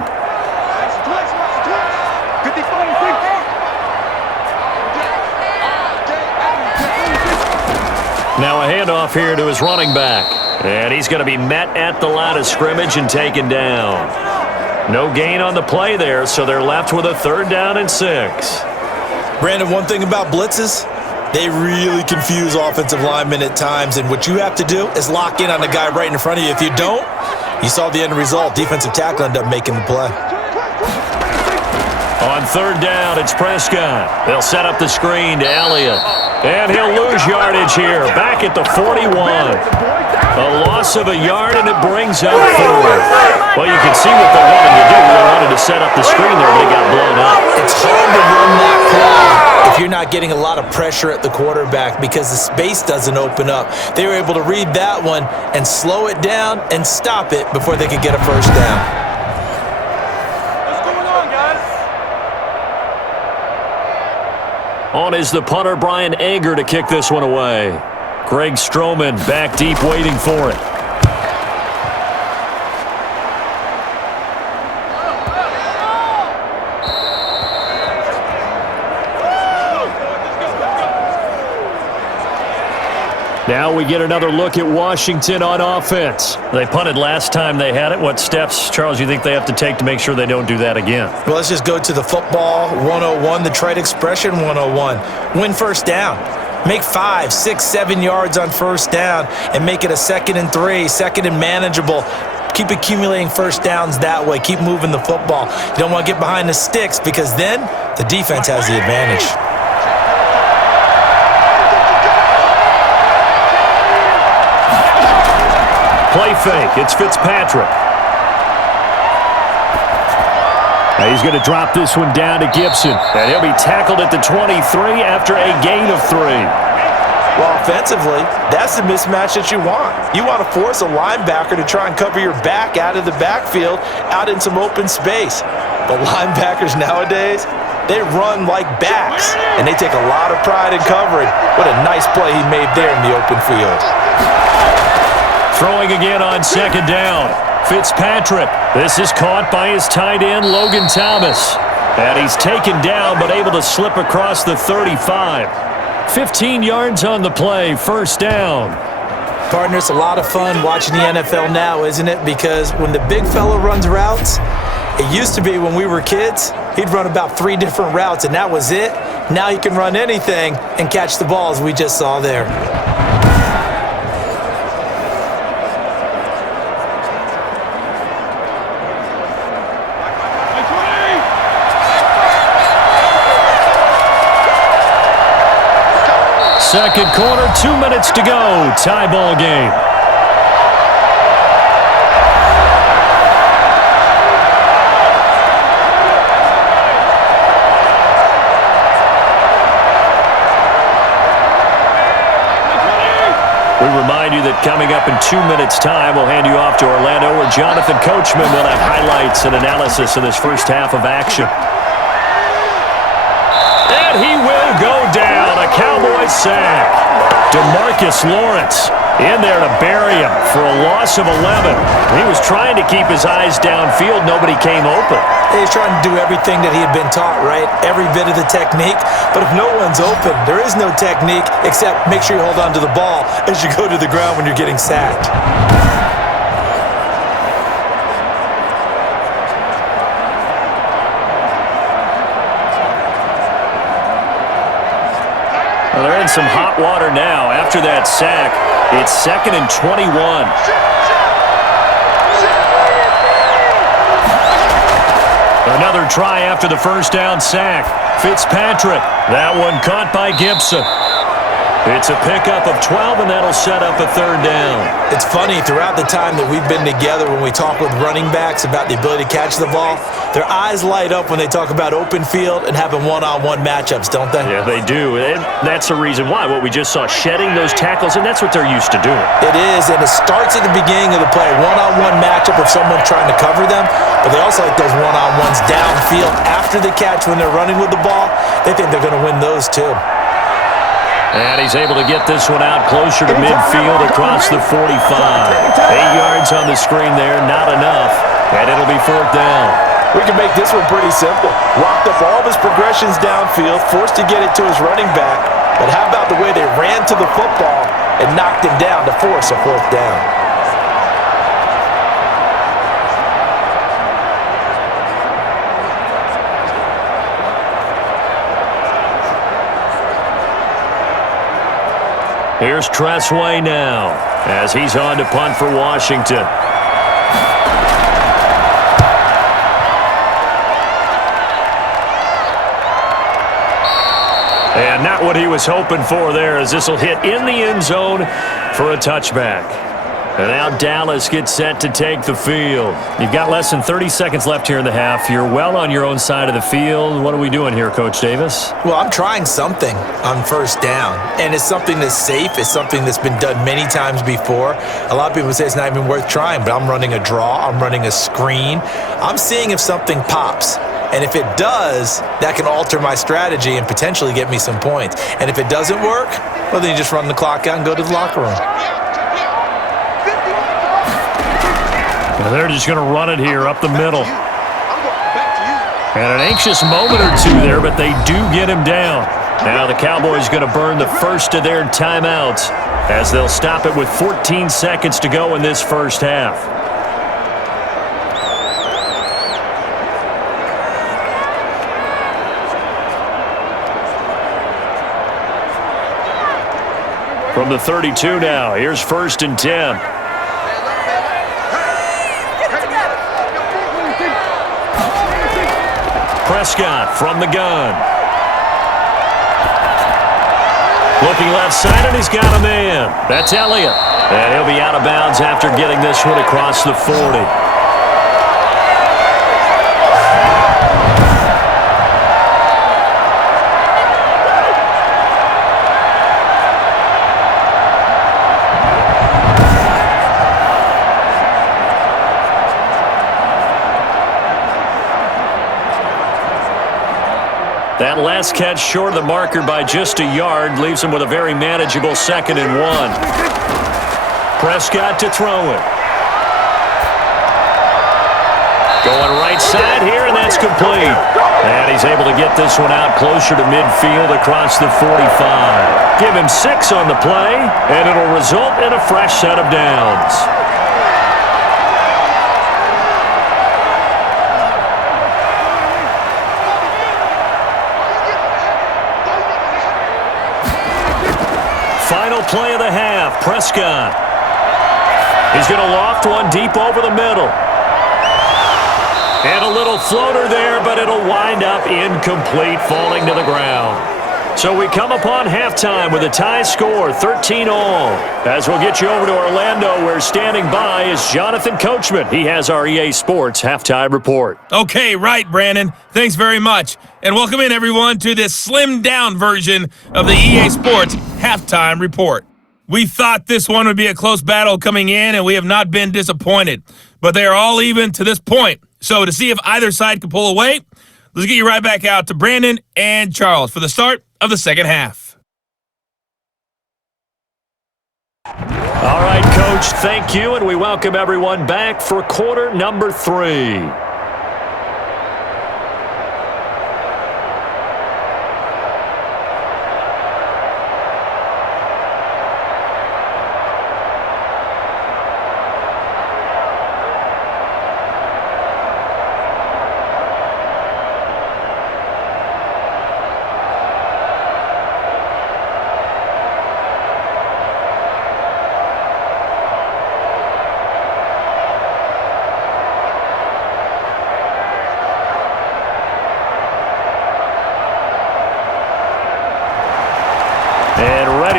Now a handoff here to his running back. And he's going to be met at the line of scrimmage and taken down. No gain on the play there, so they're left with a 3rd down and 6. Brandon, one thing about blitzes, they really confuse offensive linemen at times, and what you have to do is lock in on the guy right in front of you. If you don't, you saw the end result. Defensive tackle ended up making the play. On 3rd down, it's Prescott. They'll set up the screen to Elliott. And he'll lose yardage here, back at the 41. A loss of a yard, and it brings up 4th. Well, you can see what they wanted to do. They wanted to set up the screen there, but it got blown up. It's hard to run that play if you're not getting a lot of pressure at the quarterback because the space doesn't open up. They were able to read that one and slow it down and stop it before they could get a 1st down. On is the punter, Brian Anger, to kick this one away. Greg Stroman back deep waiting for it. Now we get another look at Washington on offense. They punted last time they had it. What steps, Charles, you think they have to take to make sure they don't do that again? Well, let's just go to the football 101, the trade expression 101. Win 1st down. Make 5, 6, 7 yards on 1st down and make it a 2nd and 3, 2nd and manageable. Keep accumulating 1st downs that way. Keep moving the football. You don't want to get behind the sticks because then the defense has the advantage. Play fake. It's Fitzpatrick. Now he's going to drop this one down to Gibson. And he'll be tackled at the 23 after a gain of 3. Well, offensively, that's the mismatch that you want. You want to force a linebacker to try and cover your back out of the backfield, out in some open space. The linebackers nowadays, they run like backs, and they take a lot of pride in covering. What a nice play he made there in the open field. Throwing again on second down. Fitzpatrick. This is caught by his tight end, Logan Thomas. And he's taken down, but able to slip across the 35. 15 yards on the play, first down. Partner, it's a lot of fun watching the NFL now, isn't it? Because when the big fella runs routes, it used to be when we were kids, he'd run about 3 different routes, and that was it. Now he can run anything and catch the ball, as we just saw there. Second quarter, 2 minutes to go. Tie ball game. We remind you that coming up in 2 minutes' time, we'll hand you off to Orlando, where Jonathan Coachman will have highlights and analysis of this first half of action. And he will go down. A Cowboys sack. DeMarcus Lawrence in there to bury him for a loss of 11. He was trying to keep his eyes downfield. Nobody came open. He's trying to do everything that he had been taught, right? Every bit of the technique. But if no one's open, there is no technique except make sure you hold on to the ball as you go to the ground when you're getting sacked. Well, they're in some hot water now. After that sack, it's 2nd and 21. Another try after the first down sack. Fitzpatrick. That one caught by Gibson. It's a pickup of 12, and that'll set up a third down. It's funny, throughout the time that we've been together, when we talk with running backs about the ability to catch the ball, their eyes light up when they talk about open field and having one-on-one matchups, don't they? Yeah, they do. And that's the reason why. What we just saw, shedding those tackles, and that's what they're used to doing. It is, and it starts at the beginning of the play. One-on-one matchup of someone trying to cover them, but they also like those one-on-ones downfield after the catch when they're running with the ball. They think they're going to win those too. And he's able to get this one out closer to midfield across the 45. 8 yards on the screen there, not enough. And it'll be fourth down. We can make this one pretty simple. Locked up all of his progressions downfield, forced to get it to his running back. But how about the way they ran to the football and knocked him down to force a fourth down? Here's Tressway now as he's on to punt for Washington. And not what he was hoping for there, as this will hit in the end zone for a touchback. And now Dallas gets set to take the field. You've got less than 30 seconds left here in the half. You're well on your own side of the field. What are we doing here, Coach Davis? Well, I'm trying something on first down, and it's something that's safe. It's something that's been done many times before. A lot of people say it's not even worth trying, but I'm running a draw. I'm running a screen. I'm seeing if something pops. And if it does, that can alter my strategy and potentially get me some points. And if it doesn't work, well, then you just run the clock out and go to the locker room. And they're just going to run it here up the middle. And an anxious moment or two there, but they do get him down. Now the Cowboys going to burn the first of their timeouts as they'll stop it with 14 seconds to go in this first half. From the 32 now, here's 1st and 10. Prescott from the gun. Looking left side, and he's got a man. That's Elliott. And he'll be out of bounds after getting this one across the 40. That last catch short of the marker by just a yard leaves him with a very manageable 2nd and 1. Prescott to throw it. Going right side here, and that's complete. And he's able to get this one out closer to midfield across the 45. Give him 6 on the play, and it'll result in a fresh set of downs. Final play of the half, Prescott. He's going to loft one deep over the middle. And a little floater there, but it'll wind up incomplete, falling to the ground. So we come upon halftime with a tie score, 13-all. As we'll get you over to Orlando, where standing by is Jonathan Coachman. He has our EA Sports halftime report. Okay, right, Brandon. Thanks very much. And welcome in, everyone, to this slimmed-down version of the EA Sports halftime report. We thought this one would be a close battle coming in, and we have not been disappointed. But they are all even to this point. So to see if either side can pull away, let's get you right back out to Brandon and Charles for the start of the second half. All right, Coach, thank you, and we welcome everyone back for quarter number 3.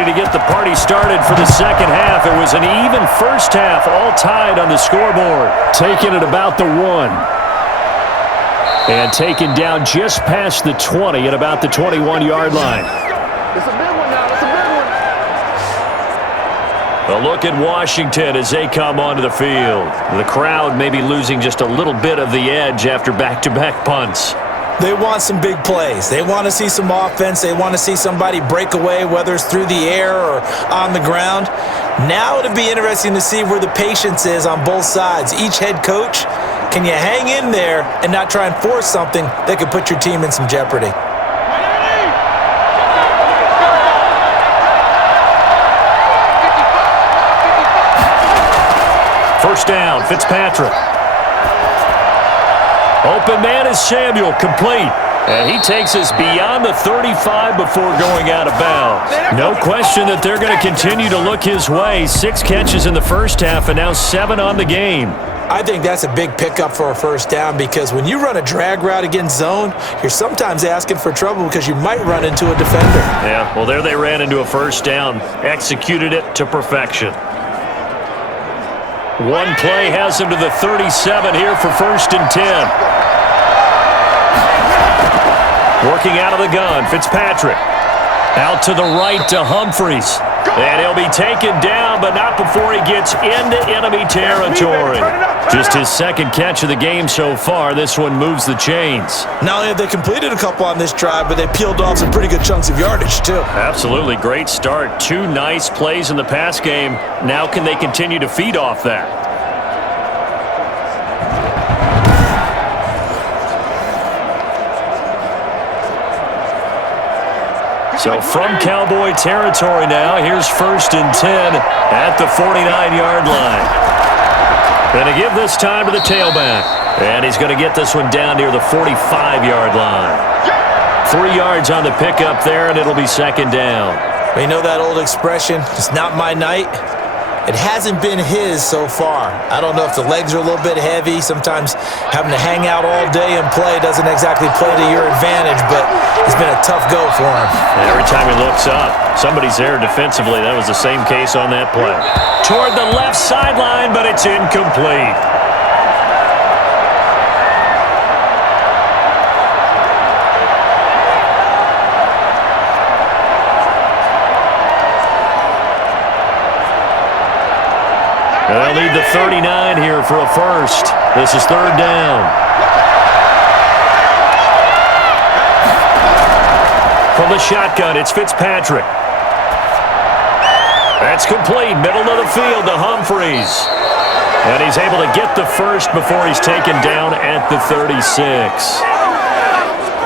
To get the party started for the second half. It was an even first half, all tied on the scoreboard. Taking it about the 1. And taken down just past the 20 at about the 21-yard line. It's a big one now. It's a big one. A look at Washington as they come onto the field. The crowd may be losing just a little bit of the edge after back-to-back punts. They want some big plays. They want to see some offense. They want to see somebody break away, whether it's through the air or on the ground. Now it'll be interesting to see where the patience is on both sides. Each head coach, can you hang in there and not try and force something that could put your team in some jeopardy? First down, Fitzpatrick. Open man is Samuel, complete. And he takes us beyond the 35 before going out of bounds. No question that they're going to continue to look his way. 6 catches in the first half and now 7 on the game. I think that's a big pickup for a first down because when you run a drag route against zone, you're sometimes asking for trouble because you might run into a defender. Yeah, well, there they ran into a first down. Executed it to perfection. One play has him to the 37 here for 1st and 10. Working out of the gun, Fitzpatrick. Out to the right to Humphreys. And he'll be taken down, but not before he gets into enemy territory. Just his 2nd catch of the game so far. This one moves the chains. Not only have they completed a couple on this drive, but they peeled off some pretty good chunks of yardage, too. Absolutely. Great start. 2 nice plays in the pass game. Now can they continue to feed off that? So from Cowboy territory now, here's 1st and 10 at the 49-yard line. Going to give this time to the tailback. And he's going to get this one down near the 45-yard line. 3 yards on the pickup there, and it'll be 2nd down. You know that old expression, it's not my night. It hasn't been his so far. I don't know if the legs are a little bit heavy. Sometimes having to hang out all day and play doesn't exactly play to your advantage, but it's been a tough go for him. And every time he looks up, somebody's there defensively. That was the same case on that play. Toward the left sideline, but it's incomplete. They'll need the 39 here for a first. This is third down. From the shotgun, it's Fitzpatrick. That's complete. Middle of the field to Humphreys. And he's able to get the first before he's taken down at the 36.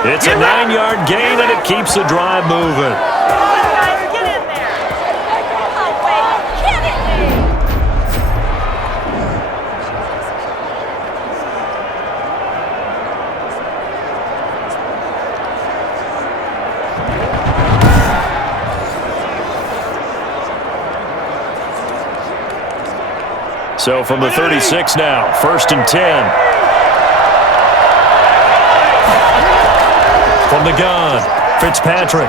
It's a 9-yard gain, and it keeps the drive moving. So from the 36 now, 1st and 10. From the gun, Fitzpatrick.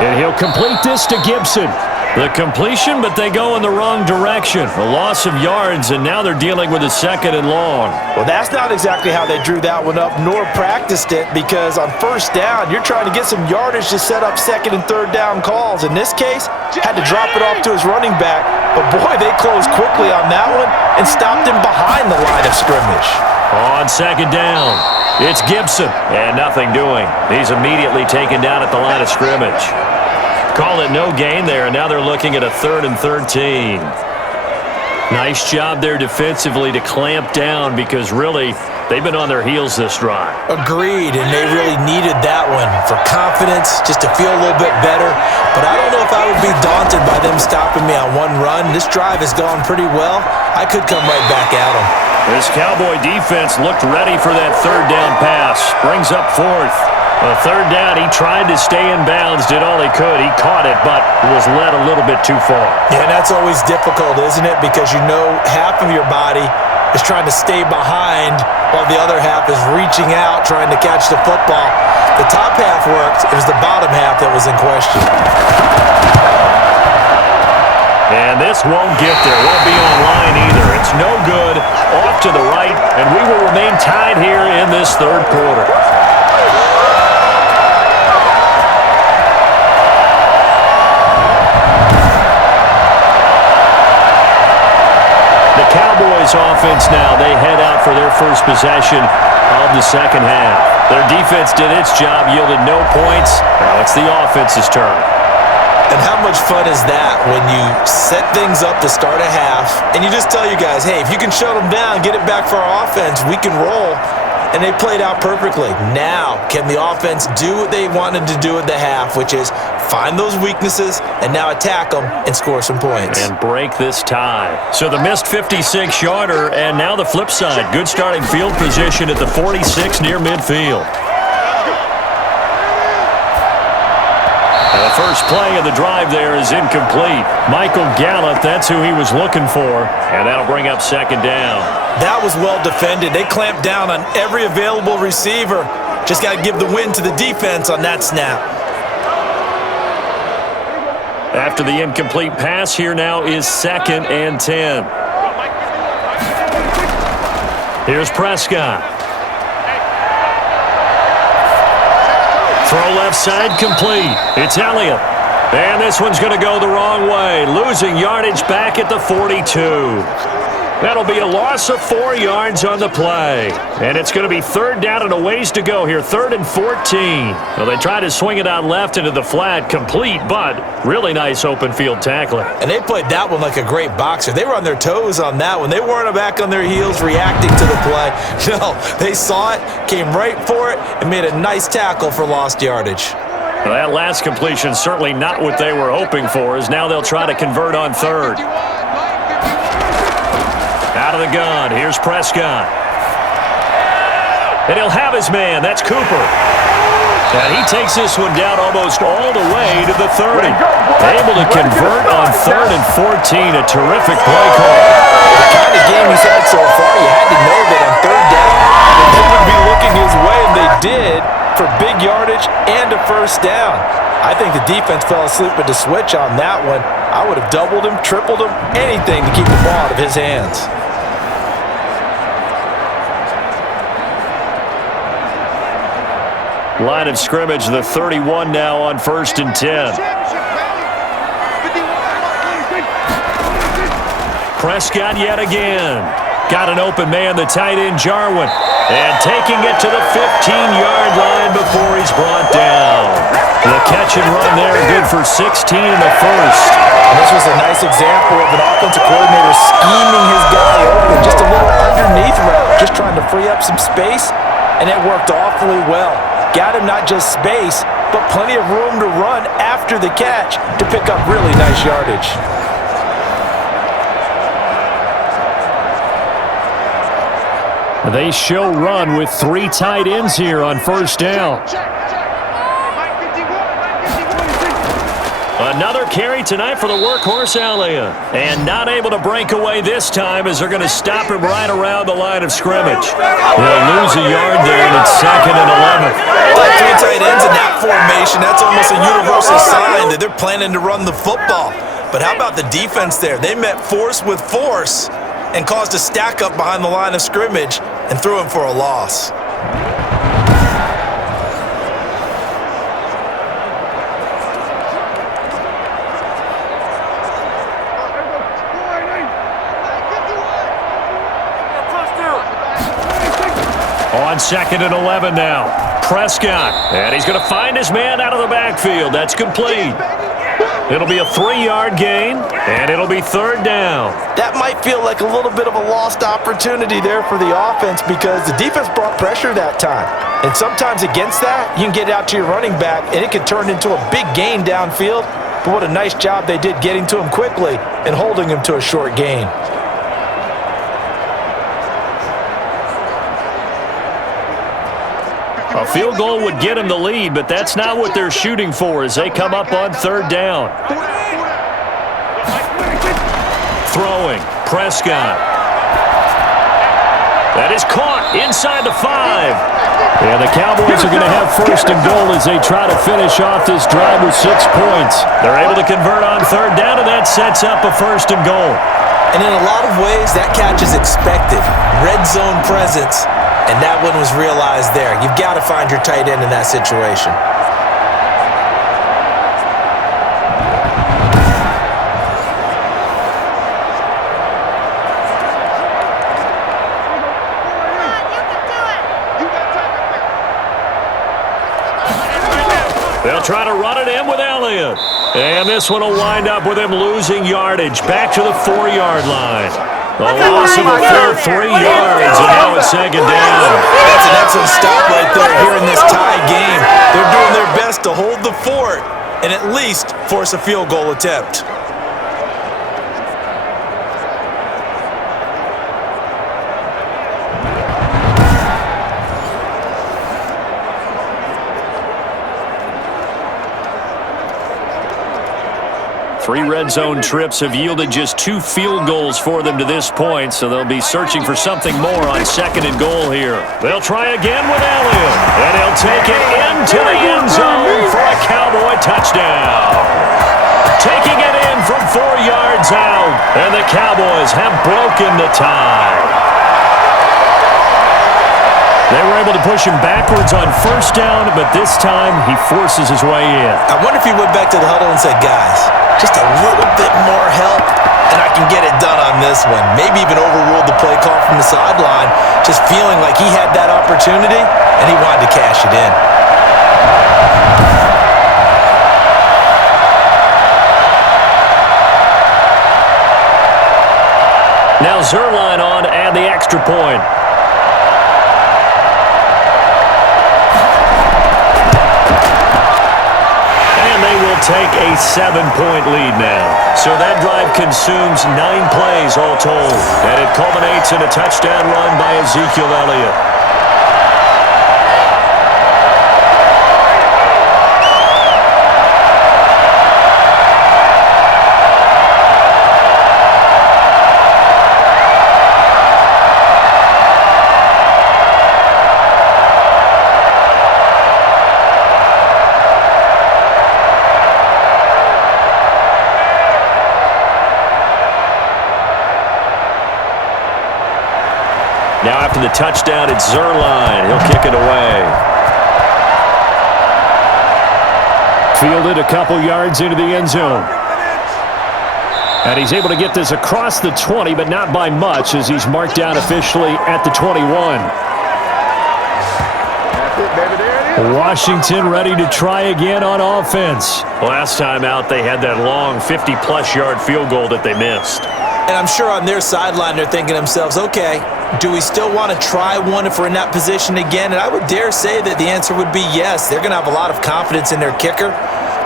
And he'll complete this to Gibson. The completion, but they go in the wrong direction. A loss of yards, and now they're dealing with a 2nd and long. Well, that's not exactly how they drew that one up, nor practiced it, because on 1st down, you're trying to get some yardage to set up 2nd and 3rd down calls. In this case, had to drop it off to his running back, but boy, they closed quickly on that one and stopped him behind the line of scrimmage. On 2nd down, it's Gibson, and nothing doing. He's immediately taken down at the line of scrimmage. Call it no gain there, and now they're looking at a 3rd and 13. Nice job there defensively to clamp down, because really, they've been on their heels this drive. Agreed, and they really needed that one for confidence, just to feel a little bit better. But I don't know if I would be daunted by them stopping me on one run. This drive has gone pretty well. I could come right back at them. This Cowboy defense looked ready for that 3rd down pass. Brings up 4th. A 3rd down, he tried to stay in bounds, did all he could. He caught it, but was led a little bit too far. Yeah, and that's always difficult, isn't it? Because you know half of your body is trying to stay behind while the other half is reaching out, trying to catch the football. The top half worked. It was the bottom half that was in question. And this won't get there. Won't be online either. It's no good. Off to the right, and we will remain tied here in this 3rd quarter. Cowboys offense now, they head out for their first possession of the 2nd half. Their defense did its job, yielded no points. Now it's the offense's turn. And how much fun is that when you set things up to start a half and you just tell you guys, hey, if you can shut them down, get it back for our offense, we can roll. And they played out perfectly. Now, can the offense do what they wanted to do at the half, which is find those weaknesses and now attack them and score some points. And break this tie. So the missed 56-yarder, and now the flip side. Good starting field position at the 46 near midfield. And the first play of the drive there is incomplete. Michael Gallup, that's who he was looking for, and that'll bring up 2nd down. That was well defended. They clamped down on every available receiver. Just got to give the win to the defense on that snap. After the incomplete pass, here now is 2nd and 10. Here's Prescott. Throw left side complete. It's Elliott. And this one's going to go the wrong way. Losing yardage back at the 42. That'll be a loss of 4 yards on the play. And it's going to be 3rd down and a ways to go here. 3rd and 14. Well, they tried to swing it out left into the flat, complete, but really nice open field tackling. And they played that one like a great boxer. They were on their toes on that one. They weren't back on their heels reacting to the play. No, they saw it, came right for it, and made a nice tackle for lost yardage. Well, that last completion certainly not what they were hoping for, as now they'll try to convert on 3rd. Out of the gun, here's Prescott. And he'll have his man, that's Cooper. And he takes this one down almost all the way to the 30. Able to convert on 3rd and 14. A terrific play call. The kind of game he's had so far, you had to know that on 3rd down, they would be looking his way, and they did, for big yardage and a 1st down. I think the defense fell asleep with the switch on that one. I would have doubled him, tripled him, anything to keep the ball out of his hands. Line of scrimmage, the 31 now on 1st and 10. Prescott yet again. Got an open man, the tight end, Jarwin. And taking it to the 15-yard line before he's brought down. The catch and run there, good for 16 and a 1st. And this was a nice example of an offensive coordinator scheming his guy open. Just a little underneath route, just trying to free up some space, and it worked awfully well. Got him not just space, but plenty of room to run after the catch to pick up really nice yardage. They show run with 3 tight ends here on 1st down. Another carry tonight for the workhorse Elliott. And not able to break away this time as they're going to stop him right around the line of scrimmage. They'll lose a yard there, and it's 2nd and 11. Like 3 tight ends in that formation, that's almost a universal sign that they're planning to run the football. But how about the defense there? They met force with force and caused a stack up behind the line of scrimmage and threw him for a loss. On 2nd and 11 now. Prescott. And he's going to find his man out of the backfield. That's complete. It'll be a 3-yard gain, and it'll be 3rd down. That might feel like a little bit of a lost opportunity there for the offense because the defense brought pressure that time. And sometimes against that, you can get out to your running back, and it could turn into a big gain downfield. But what a nice job they did getting to him quickly and holding him to a short gain. A field goal would get him the lead, but that's not what they're shooting for as they come up on 3rd down. Throwing, Prescott. That is caught inside the 5. And the Cowboys are going to have 1st and goal as they try to finish off this drive with 6 points. They're able to convert on 3rd down, and that sets up a 1st and goal. And in a lot of ways, that catch is expected. Red zone presence. And that one was realized there. You've got to find your tight end in that situation. They'll try to run it in with Elliott. And this one will wind up with him losing yardage back to the 4-yard line. The loss of a full 3 yards, and now it's 2nd down. That's an excellent stop right there here in this tie game. They're doing their best to hold the fort and at least force a field goal attempt. Three red zone trips have yielded just 2 field goals for them to this point, so they'll be searching for something more on 2nd and goal here. They'll try again with Elliott, and he'll take it into the end zone for a Cowboy touchdown. Taking it in from 4 yards out, and the Cowboys have broken the tie. They were able to push him backwards on 1st down, but this time he forces his way in. I wonder if he went back to the huddle and said, guys, just a little bit more help, and I can get it done on this one. Maybe even overruled the play call from the sideline, just feeling like he had that opportunity, and he wanted to cash it in. Now Zerline on to add the extra point. Take a 7-point lead now. So that drive consumes 9 plays all told. And it culminates in a touchdown run by Ezekiel Elliott. to the touchdown at Zerline. He'll kick it away. Fielded a couple yards into the end zone. And he's able to get this across the 20, but not by much, as he's marked down officially at the 21. Washington ready to try again on offense. Last time out, they had that long 50-plus yard field goal that they missed. And I'm sure on their sideline they're thinking to themselves, okay, do we still want to try one if we're in that position again? And I would dare say that the answer would be yes. They're going to have a lot of confidence in their kicker.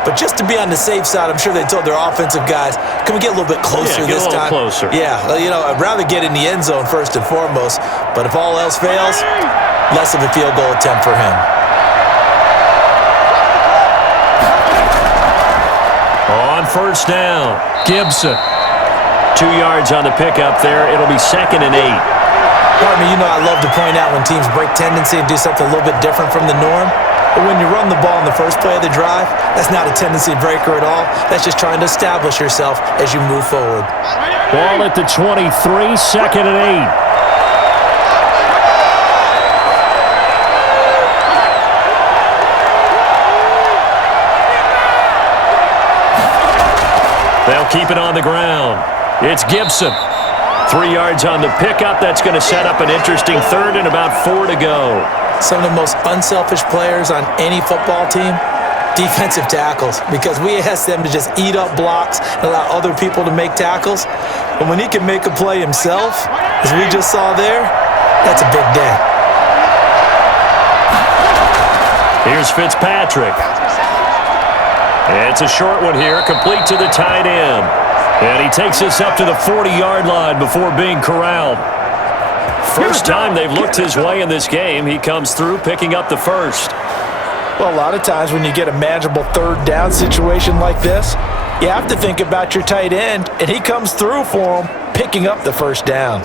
But just to be on the safe side, I'm sure they told their offensive guys, can we get a little bit closer this time? Closer. Yeah, I'd rather get in the end zone first and foremost. But if all else fails, less of a field goal attempt for him. On first down, Gibson. 2 yards on the pickup there. It'll be 2nd and 8. Partner, I love to point out when teams break tendency and do something a little bit different from the norm. But when you run the ball in the first play of the drive, that's not a tendency breaker at all. That's just trying to establish yourself as you move forward. Ball at the 23, 2nd and 8. They'll keep it on the ground. It's Gibson. 3 yards on the pickup. That's going to set up an interesting 3rd and about 4 to go. Some of the most unselfish players on any football team, defensive tackles, because we ask them to just eat up blocks and allow other people to make tackles. But when he can make a play himself, as we just saw there, that's a big day. Here's Fitzpatrick. It's a short one here, complete to the tight end. And he takes this up to the 40-yard line before being corralled. First time they've looked his way in this game. He comes through picking up the first. Well, a lot of times when you get a manageable 3rd down situation like this, you have to think about your tight end, and he comes through for him, picking up the first down.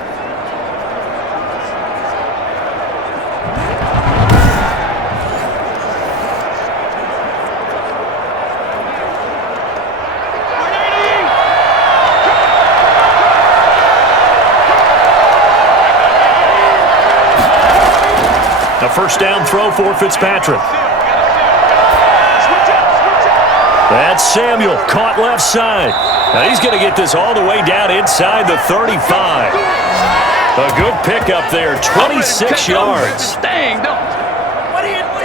A first down throw for Fitzpatrick. That's Samuel, caught left side. Now he's going to get this all the way down inside the 35. A good pickup there, 26 yards. What are you doing?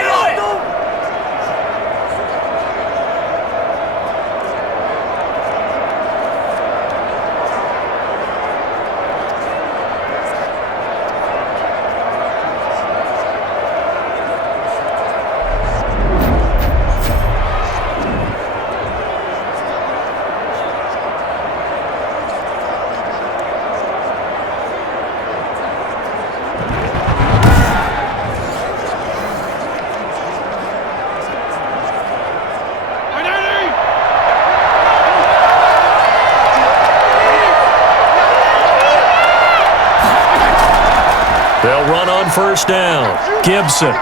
They'll run on first down. Gibson.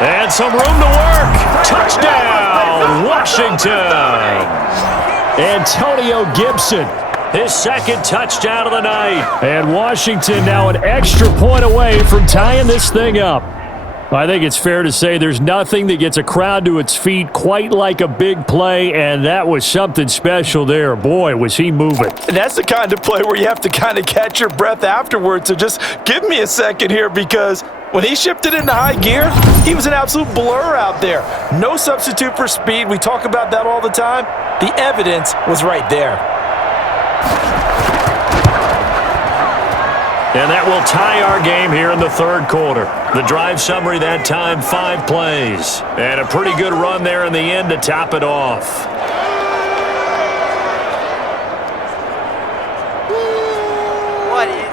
And some room to work. Touchdown, Washington. Antonio Gibson, his 2nd touchdown of the night. And Washington now an extra point away from tying this thing up. I think it's fair to say there's nothing that gets a crowd to its feet quite like a big play, and that was something special there. Boy, was he moving. And that's the kind of play where you have to kind of catch your breath afterwards. So just give me a second here, because when he shifted into high gear, he was an absolute blur out there. No substitute for speed. We talk about that all the time. The evidence was right there. And that will tie our game here in the 3rd quarter. The drive summary that time, 5 plays. And a pretty good run there in the end to top it off. What is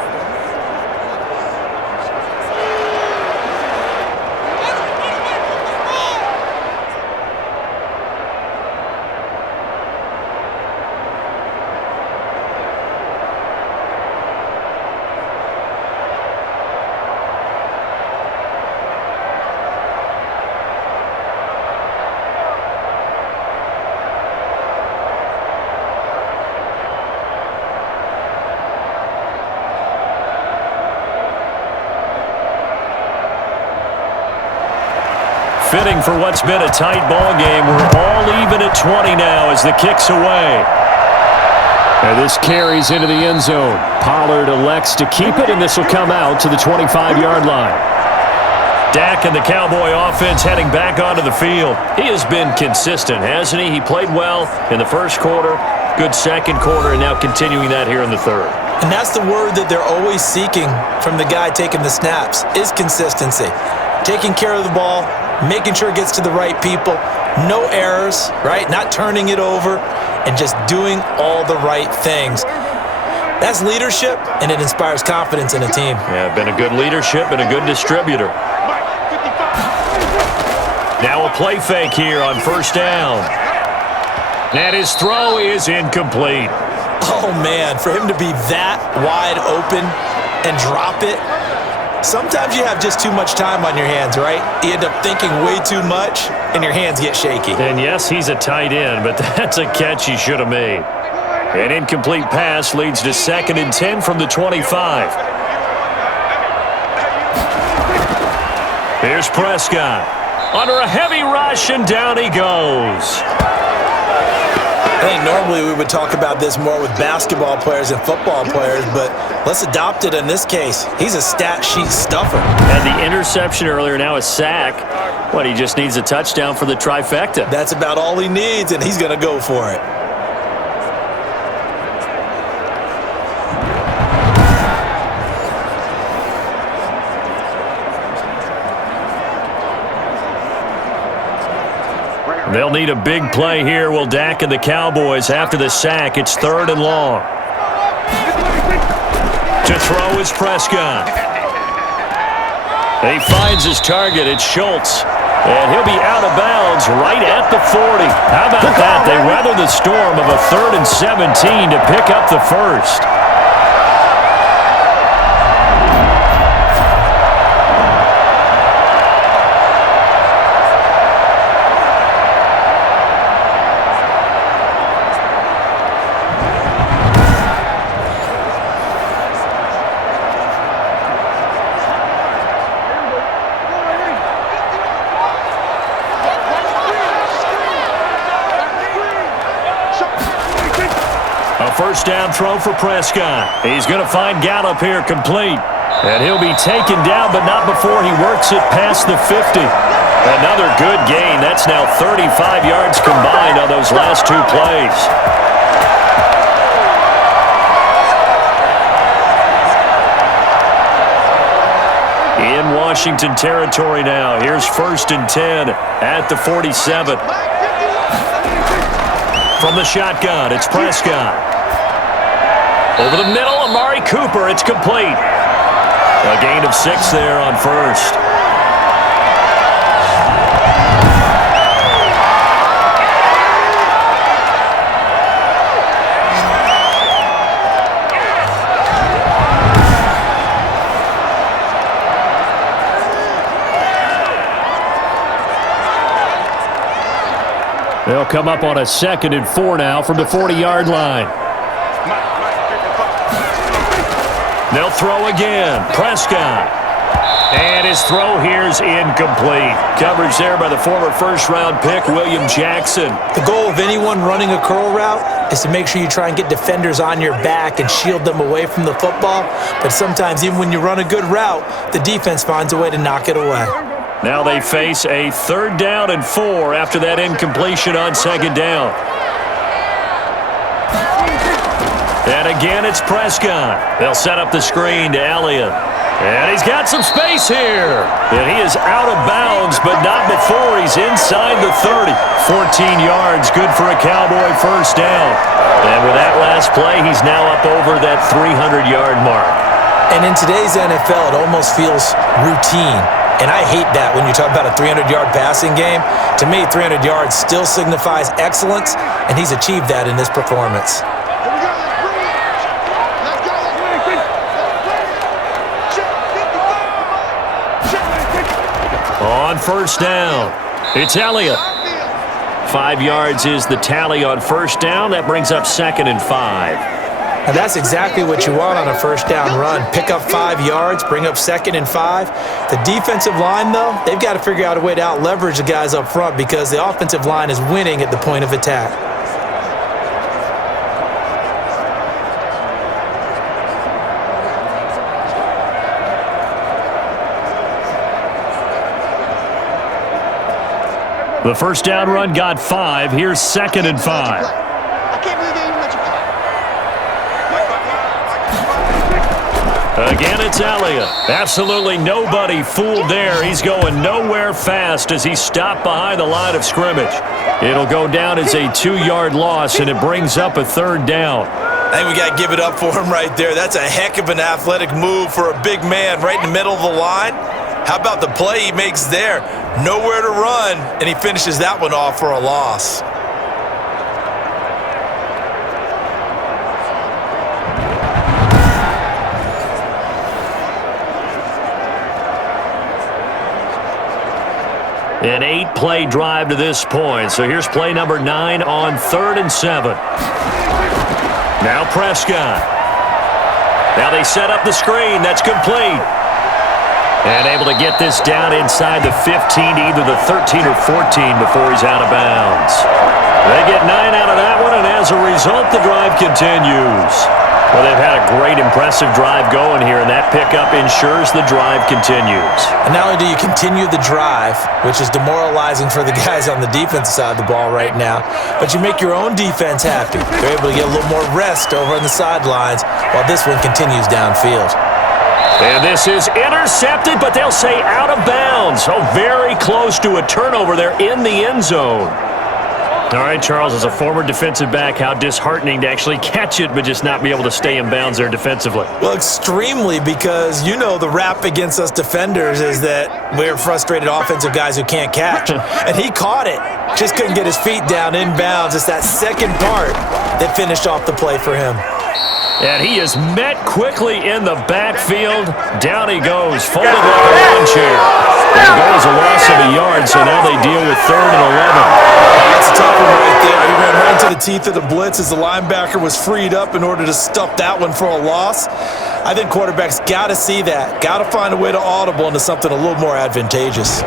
Fitting for what's been a tight ball game. We're all even at 20 now as the kick's away. And this carries into the end zone. Pollard elects to keep it, and this will come out to the 25-yard line. Dak and the Cowboy offense heading back onto the field. He has been consistent, hasn't he? He played well in the first quarter, good second quarter, and now continuing that here in the third. And that's the word that they're always seeking from the guy taking the snaps, is consistency. Taking care of the ball, making sure it gets to the right people, no errors, right? Not turning it over, and just doing all the right things. That's leadership, and it inspires confidence in a team. Yeah, been a good leadership and a good distributor. Now a play fake here on first down. And his throw is incomplete. Oh, man, for him to be that wide open and drop it, sometimes you have just too much time on your hands, right? You end up thinking way too much, and your hands get shaky. And yes, he's a tight end, but that's a catch he should have made. An incomplete pass leads to 2nd and 10 from the 25. Here's Prescott. Under a heavy rush, and down he goes. I think normally we would talk about this more with basketball players and football players, but let's adopt it in this case. He's a stat sheet stuffer. And the interception earlier, now a sack. What, he just needs a touchdown for the trifecta. That's about all he needs, and he's going to go for it. They'll need a big play here, will Dak and the Cowboys. After the sack, it's 3rd and long. To throw is Prescott. He finds his target. It's Schultz. And he'll be out of bounds right at the 40. How about that? They weather the storm of a 3rd and 17 to pick up the first. First down throw for Prescott. He's going to find Gallup here complete. And he'll be taken down, but not before he works it past the 50. Another good gain. That's now 35 yards combined on those last 2 plays. In Washington territory now. Here's 1st and 10 at the 47. From the shotgun, it's Prescott. Over the middle, Amari Cooper. It's complete. A gain of 6 there on first. They'll come up on a 2nd and 4 now from the 40-yard line. They'll throw again. Prescott. And his throw here's incomplete. Coverage there by the former first-round pick, William Jackson. The goal of anyone running a curl route is to make sure you try and get defenders on your back and shield them away from the football. But sometimes even when you run a good route, the defense finds a way to knock it away. Now they face a 3rd down and 4 after that incompletion on 2nd down. And again, it's Prescott. They'll set up the screen to Elliott. And he's got some space here. And he is out of bounds, but not before he's inside the 30. 14 yards, good for a Cowboy first down. And with that last play, he's now up over that 300-yard mark. And in today's NFL, it almost feels routine. And I hate that when you talk about a 300-yard passing game. To me, 300 yards still signifies excellence, and he's achieved that in this performance. On first down, it's Elliott. 5 yards is the tally on first down. That brings up 2nd and 5. And that's exactly what you want on a first down run. Pick up 5 yards, bring up 2nd and 5. The defensive line, though, they've got to figure out a way to out-leverage the guys up front because the offensive line is winning at the point of attack. The first down run got 5. Here's 2nd and 5. I can't believe they even let you play. Again, it's Elliott. Absolutely nobody fooled there. He's going nowhere fast as he stopped behind the line of scrimmage. It'll go down as a 2-yard loss, and it brings up a 3rd down. I think we got to give it up for him right there. That's a heck of an athletic move for a big man right in the middle of the line. How about the play he makes there? Nowhere to run, and he finishes that one off for a loss. An 8-play drive to this point. So here's play number 9 on 3rd and 7. Now Prescott. Now they set up the screen. That's complete. And able to get this down inside the 15, either the 13 or 14 before he's out of bounds. They get 9 out of that one, and as a result, the drive continues. Well, they've had a great, impressive drive going here, and that pickup ensures the drive continues. And not only do you continue the drive, which is demoralizing for the guys on the defensive side of the ball right now, but you make your own defense happy. They're able to get a little more rest over on the sidelines while this one continues downfield. And this is intercepted, but they'll say out of bounds. So very close to a turnover there in the end zone. All right, Charles, as a former defensive back, how disheartening to actually catch it but just not be able to stay in bounds there defensively. Well, extremely, because you know the rap against us defenders is that we're frustrated offensive guys who can't catch. And he caught it. Just couldn't get his feet down in bounds. It's that second part that finished off the play for him. And he is met quickly in the backfield. Down he goes, folded like a lawn chair. There goes a loss of a yard, so now they deal with 3rd and 11. That's a tough one right there. He ran right into the teeth of the blitz as the linebacker was freed up in order to stuff that one for a loss. I think quarterbacks got to see that. Got to find a way to audible into something a little more advantageous.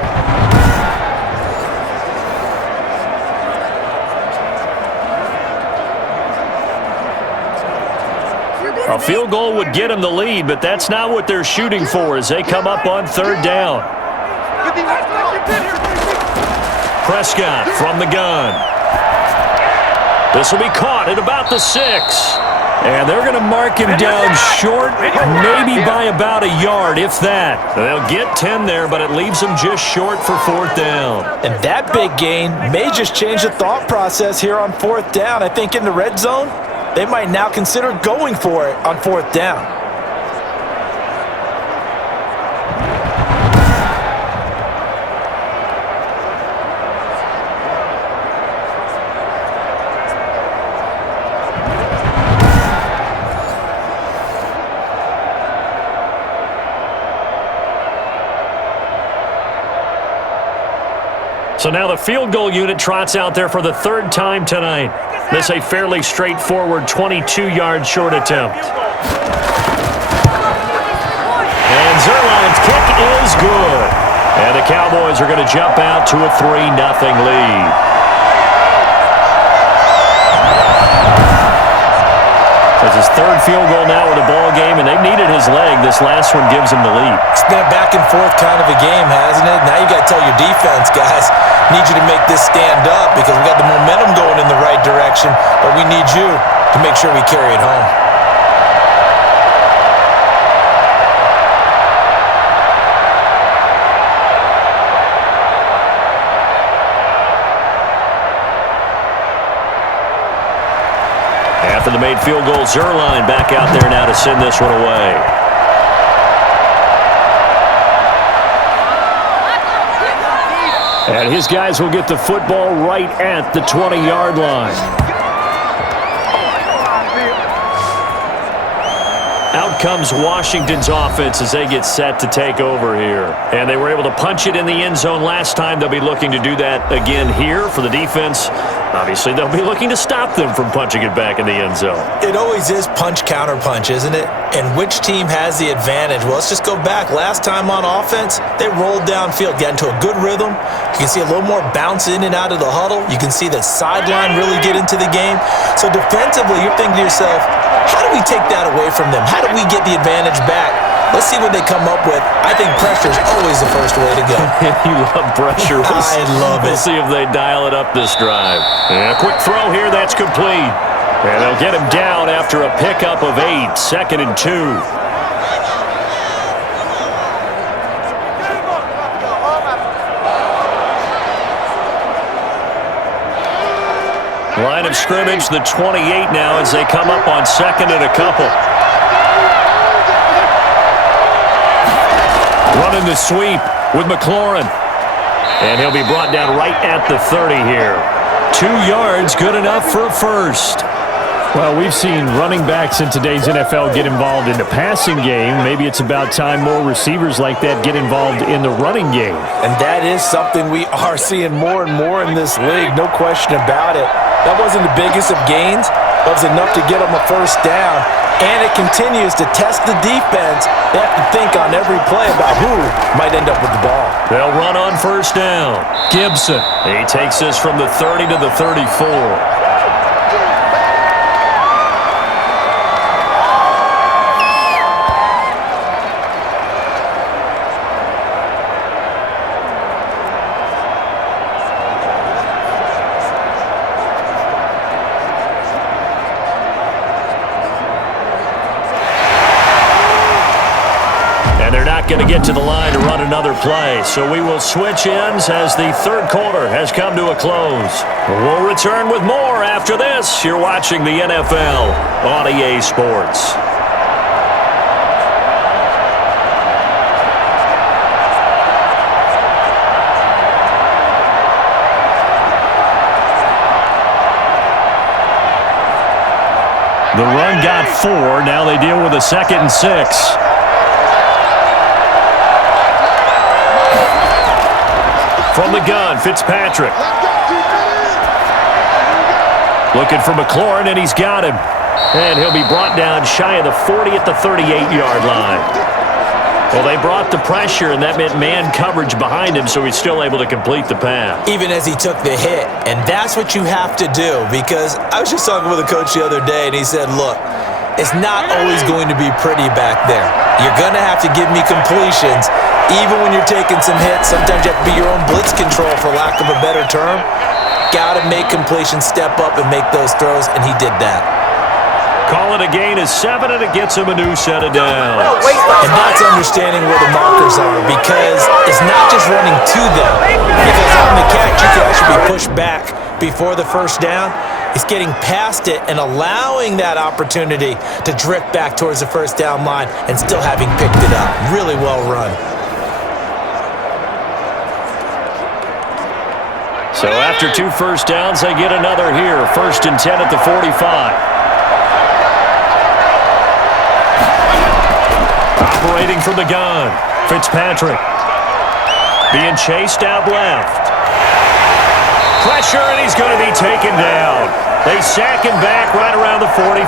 A field goal would get them the lead, but that's not what they're shooting for as they come up on 3rd down. Prescott from the gun. This will be caught at about the 6. And they're going to mark him down short, maybe by about a yard, if that. They'll get 10 there, but it leaves them just short for 4th down. And that big gain may just change the thought process here on 4th down. I think in the red zone, they might now consider going for it on 4th down. So now the field goal unit trots out there for the 3rd time tonight. This a fairly straightforward 22-yard short attempt. And Zerline's kick is good. And the Cowboys are going to jump out to a 3-0 lead. That's his 3rd field goal now with a ball game, and they've needed his leg. This last one gives him the lead. It's been a back and forth kind of a game, hasn't it? Now you got to tell your defense, guys, need you to make this stand up because we got the momentum going in the right direction, but we need you to make sure we carry it home. After the made field goal, Zerline back out there now to send this one away. And his guys will get the football right at the 20-yard line. Out comes Washington's offense as they get set to take over here. And they were able to punch it in the end zone last time. They'll be looking to do that again here for the defense. Obviously, they'll be looking to stop them from punching it back in the end zone. It always is punch, counter punch, isn't it? And which team has the advantage? Well, let's just go back. Last time on offense, they rolled downfield, got into a good rhythm. You can see a little more bounce in and out of the huddle. You can see the sideline really get into the game. So defensively, you're thinking to yourself, how do we take that away from them? How do we get the advantage back? Let's see what they come up with. I think pressure is always the first way to go. You love pressure. I love it. We'll see if they dial it up this drive. And a quick throw here. That's complete. And they'll get him down after a pickup of 8. 2nd and 2. Line of scrimmage, the 28 now as they come up on 2nd and a couple. Running the sweep with McLaurin. And he'll be brought down right at the 30 here. 2 yards, good enough for a first. Well, we've seen running backs in today's NFL get involved in the passing game. Maybe it's about time more receivers like that get involved in the running game. And that is something we are seeing more and more in this league, no question about it. That wasn't the biggest of gains, but it was enough to get them a first down. And it continues to test the defense. They have to think on every play about who might end up with the ball. They'll run on first down. Gibson. He takes this from the 30 to the 34. Going to get to the line to run another play. So we will switch ends as the third quarter has come to a close. We'll return with more after this. You're watching the NFL on EA Sports. The run got 4. Now they deal with a 2nd and 6. From the gun, Fitzpatrick. Looking for McLaurin, and he's got him. And he'll be brought down shy of the 40 at the 38-yard line. Well, they brought the pressure, and that meant man coverage behind him, so he's still able to complete the pass. Even as he took the hit, and that's what you have to do, because I was just talking with a coach the other day, and he said, look, it's not always going to be pretty back there. You're going to have to give me completions. Even when you're taking some hits, sometimes you have to be your own blitz control, for lack of a better term. Got to make completions, step up, and make those throws, and he did that. Call it a gain of 7, and it gets him a new set of downs. And that's understanding where the markers are, because it's not just running to them. Because on the catch, you can actually be pushed back before the first down. It's getting past it and allowing that opportunity to drift back towards the first down line and still having picked it up. Really well run. So after 2 first downs, they get another here. 1st and 10 at the 45. Operating from the gun, Fitzpatrick. Being chased out left. Pressure, and he's going to be taken down. They sack him back right around the 44.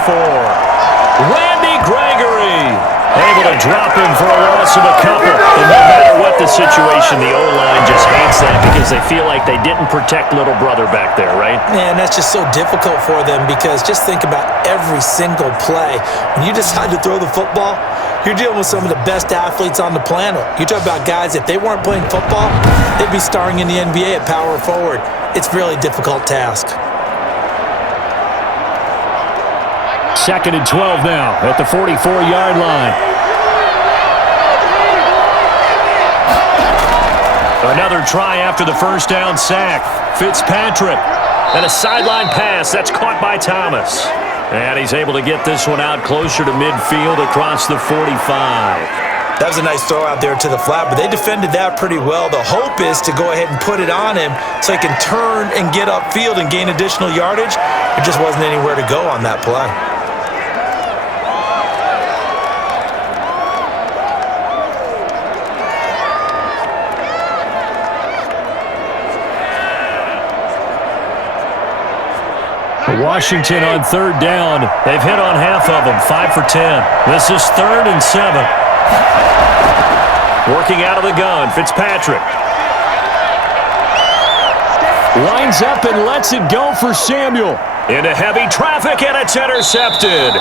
Randy Gregory able to drop him for a loss of a couple. And no matter what the situation, the O-line just hates that because they feel like they didn't protect little brother back there, right? Man, that's just so difficult for them, because just think about every single play. When you decide to throw the football, you're dealing with some of the best athletes on the planet. You talk about guys, if they weren't playing football, they'd be starring in the NBA at power forward. It's a really difficult task. 2nd and 12 now at the 44-yard line. Another try after the first down sack. Fitzpatrick. And a sideline pass. That's caught by Thomas. And he's able to get this one out closer to midfield across the 45. That was a nice throw out there to the flat, but they defended that pretty well. The hope is to go ahead and put it on him so he can turn and get upfield and gain additional yardage. There just wasn't anywhere to go on that play. Washington on third down. They've hit on half of them, 5 for 10. This is 3rd and 7. Working out of the gun, Fitzpatrick. Lines up and lets it go for Samuel. Into heavy traffic, and it's intercepted.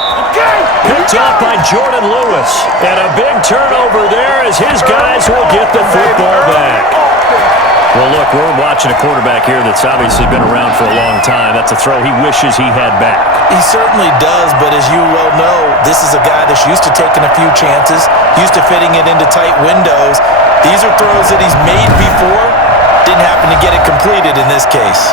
Picked off by Jordan Lewis. And a big turnover there as his guys will get the football back. Well, look, we're watching a quarterback here that's obviously been around for a long time. That's a throw he wishes he had back. He certainly does, but as you well know, this is a guy that's used to taking a few chances, used to fitting it into tight windows. These are throws that he's made before. Didn't happen to get it completed in this case.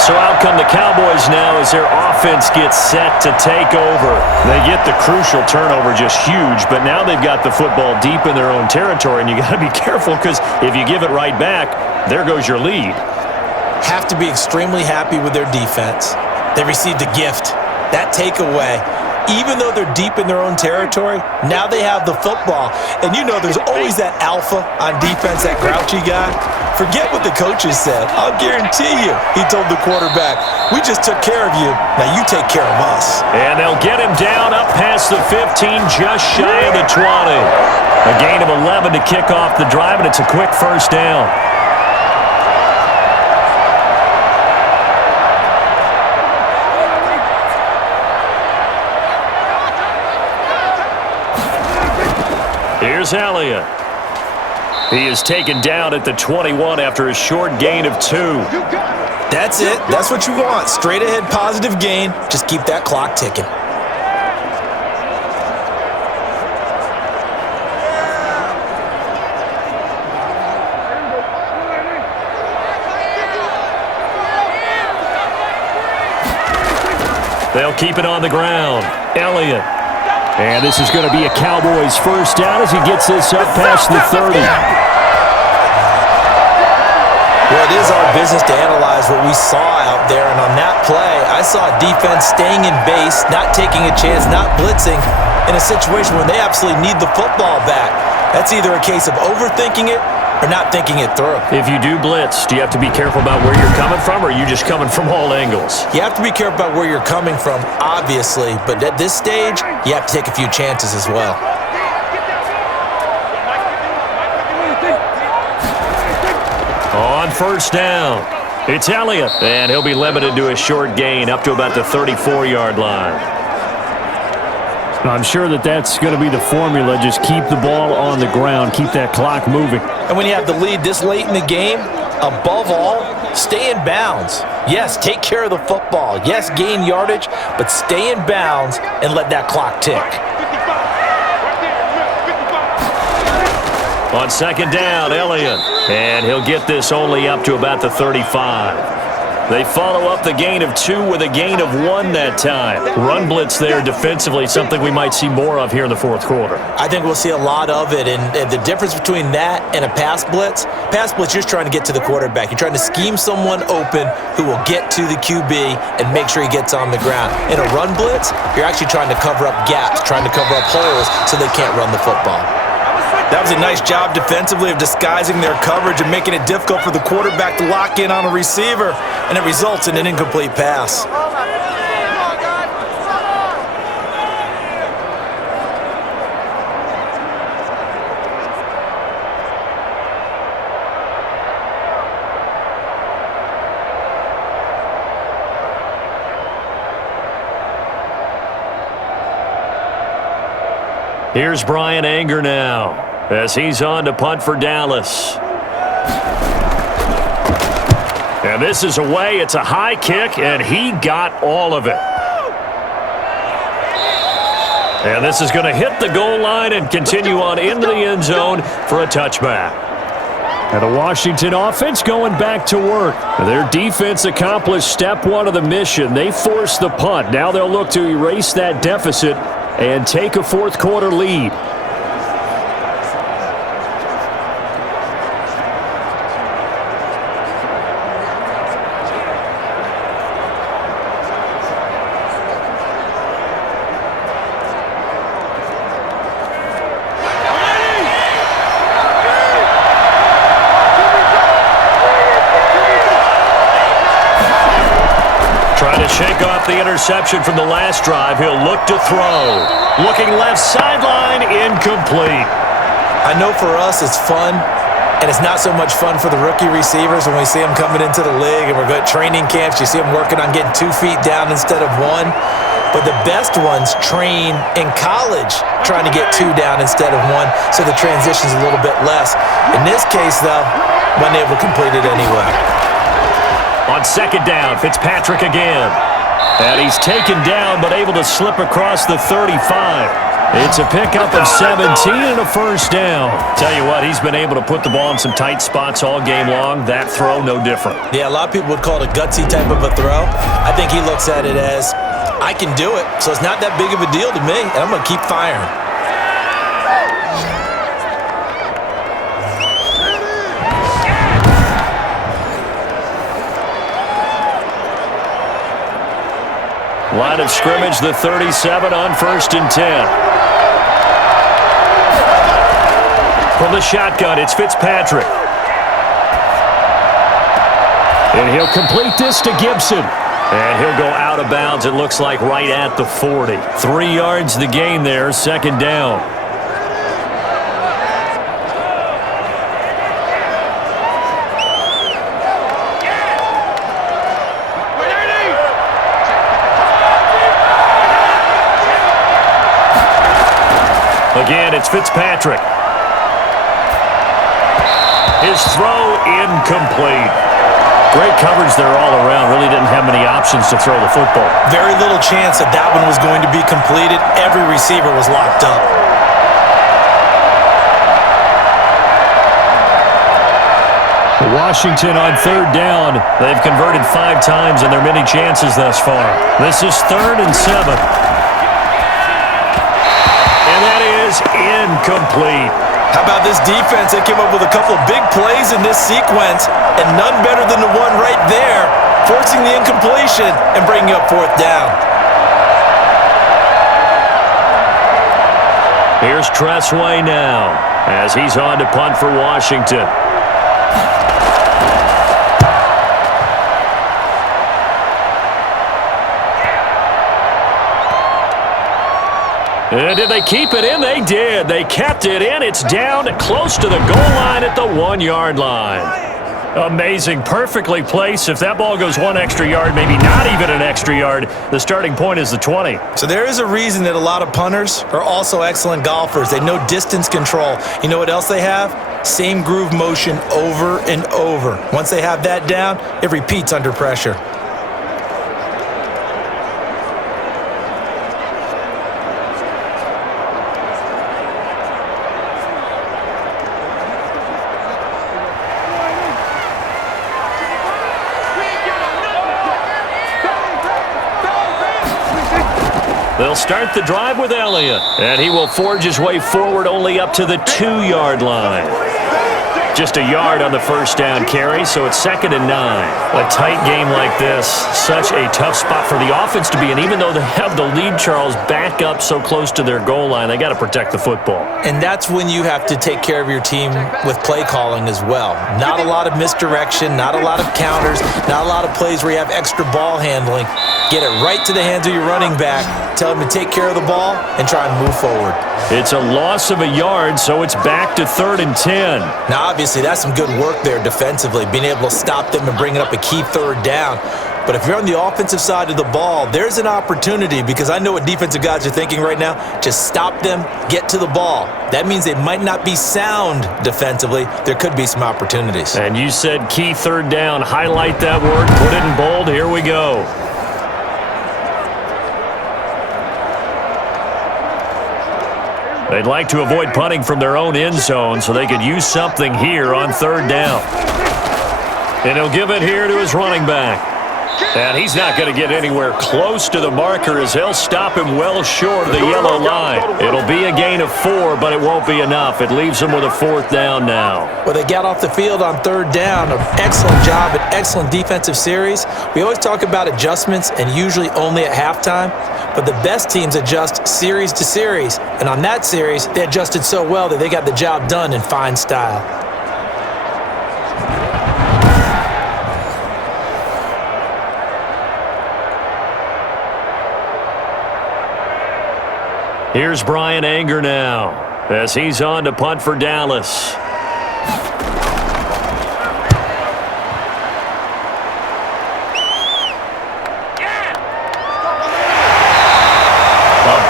So out come the Cowboys now as their offense gets set to take over. They get the crucial turnover, just huge, but now they've got the football deep in their own territory, and you got to be careful because if you give it right back, there goes your lead. Have to be extremely happy with their defense. They received a gift. That takeaway, even though they're deep in their own territory, now they have the football. And you know there's always that alpha on defense, that grouchy guy. Forget what the coaches said. I'll guarantee you, he told the quarterback, we just took care of you. Now you take care of us. And they'll get him down up past the 15, just shy of the 20. A gain of 11 to kick off the drive, and it's a quick first down. Here's Elliott. He is taken down at the 21 after a short gain of 2. That's it. That's what you want. Straight ahead positive gain. Just keep that clock ticking. They'll keep it on the ground. Elliott. And this is going to be a Cowboys first down as he gets this up past the 30. Well, it is our business to analyze what we saw out there, and on that play, I saw defense staying in base, not taking a chance, not blitzing, in a situation where they absolutely need the football back. That's either a case of overthinking it or not thinking it through. If you do blitz, do you have to be careful about where you're coming from, or are you just coming from all angles? You have to be careful about where you're coming from, obviously, but at this stage, you have to take a few chances as well. On first down, it's Elliott, and he'll be limited to a short gain up to about the 34-yard line. I'm sure that's going to be the formula. Just keep the ball on the ground, keep that clock moving. And when you have the lead this late in the game, above all, stay in bounds. Yes, take care of the football. Yes, gain yardage, but stay in bounds and let that clock tick. On second down, Elliott, and he'll get this only up to about the 35. They follow up the gain of 2 with a gain of 1 that time. Run blitz there defensively, something we might see more of here in the fourth quarter. I think we'll see a lot of it, and the difference between that and a pass blitz, you're just trying to get to the quarterback. You're trying to scheme someone open who will get to the QB and make sure he gets on the ground. In a run blitz, you're actually trying to cover up gaps, trying to cover up holes so they can't run the football. That was a nice job defensively of disguising their coverage and making it difficult for the quarterback to lock in on a receiver, and it results in an incomplete pass. Here's Brian Anger now as he's on to punt for Dallas. And this is away. It's a high kick, and he got all of it. And this is going to hit the goal line and continue on into the end zone for a touchback. And the Washington offense going back to work. Their defense accomplished step 1 of the mission. They forced the punt. Now they'll look to erase that deficit and take a fourth quarter lead. shake off the interception from the last drive. He'll look to throw. Looking left sideline, incomplete. I know for us it's fun, and it's not so much fun for the rookie receivers when we see them coming into the league and we're going to training camps. You see them working on getting 2 feet down instead of 1. But the best ones train in college trying to get 2 down instead of 1, so the transition's a little bit less. In this case, though, wasn't able to complete it anyway. On second down, Fitzpatrick again. And he's taken down but able to slip across the 35. It's a pickup of 17 and a first down. Tell you what, he's been able to put the ball in some tight spots all game long. That throw, no different. Yeah, a lot of people would call it a gutsy type of a throw. I think he looks at it as, I can do it, so it's not that big of a deal to me, and I'm going to keep firing. Line of scrimmage, the 37 on 1st and 10. From the shotgun, it's Fitzpatrick. And he'll complete this to Gibson. And he'll go out of bounds, it looks like, right at the 40. 3 yards the gain there, second down. Again, it's Fitzpatrick. His throw incomplete. Great coverage there all around. Really didn't have many options to throw the football. Very little chance that that one was going to be completed. Every receiver was locked up. Washington on third down. They've converted 5 times in their many chances thus far. This is 3rd and 7. And that is incomplete. How about this defense? They came up with a couple of big plays in this sequence, and none better than the one right there, forcing the incompletion and bringing up 4th down. Here's Tressway now as he's on to punt for Washington. And did they keep it in? They did. They kept it in. It's down close to the goal line at the 1-yard line. Amazing. Perfectly placed. If that ball goes 1 extra yard, maybe not even an extra yard, the starting point is the 20. So there is a reason that a lot of punters are also excellent golfers. They know distance control. You know what else they have? Same groove motion over and over. Once they have that down, it repeats under pressure. They'll start the drive with Elliott, and he will forge his way forward only up to the 2-yard line. Just a yard on the first down carry, so it's 2nd and 9. A tight game like this, such a tough spot for the offense to be in. Even though they have the lead, Charles, back up so close to their goal line, they got to protect the football. And that's when you have to take care of your team with play calling as well. Not a lot of misdirection, not a lot of counters, not a lot of plays where you have extra ball handling. Get it right to the hands of your running back, tell him to take care of the ball, and try and move forward. It's a loss of a yard, so it's back to 3rd and 10. Now, obviously, that's some good work there defensively, being able to stop them and bringing up a key 3rd down. But if you're on the offensive side of the ball, there's an opportunity, because I know what defensive guys are thinking right now. Just stop them, get to the ball. That means they might not be sound defensively. There could be some opportunities. And you said key 3rd down. Highlight that word, put it in bold. Here we go. They'd like to avoid punting from their own end zone so they could use something here on 3rd down. And he'll give it here to his running back. And he's not going to get anywhere close to the marker as they'll stop him well short of the yellow line. It'll be a gain of 4, but it won't be enough. It leaves them with a 4th down now. Well, they got off the field on 3rd down. An excellent job, an excellent defensive series. We always talk about adjustments, and usually only at halftime. But the best teams adjust series to series. And on that series, they adjusted so well that they got the job done in fine style. Here's Brian Anger now as he's on to punt for Dallas.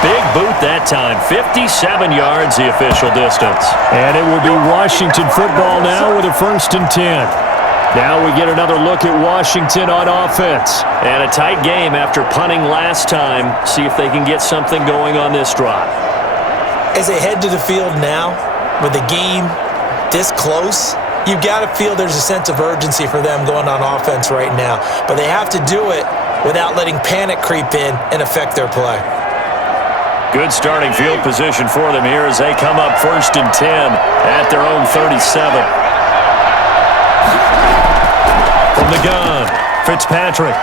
Big boot that time. 57 yards the official distance. And it will be Washington football now with a 1st and 10. Now we get another look at Washington on offense. And a tight game after punting last time. See if they can get something going on this drive. As they head to the field now, with the game this close, you've got to feel there's a sense of urgency for them going on offense right now. But they have to do it without letting panic creep in and affect their play. Good starting field position for them here as they come up 1st and 10 at their own 37. From the gun, Fitzpatrick.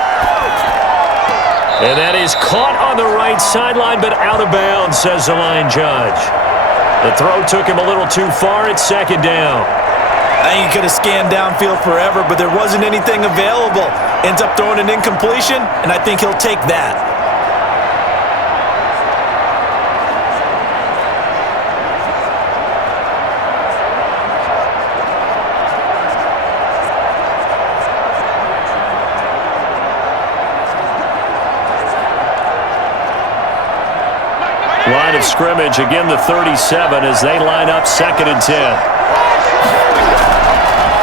And that is caught on the right sideline, but out of bounds, says the line judge. The throw took him a little too far. It's 2nd down. I think he could have scanned downfield forever, but there wasn't anything available. Ends up throwing an incompletion, and I think he'll take that. Line of scrimmage, again the 37 as they line up 2nd and 10.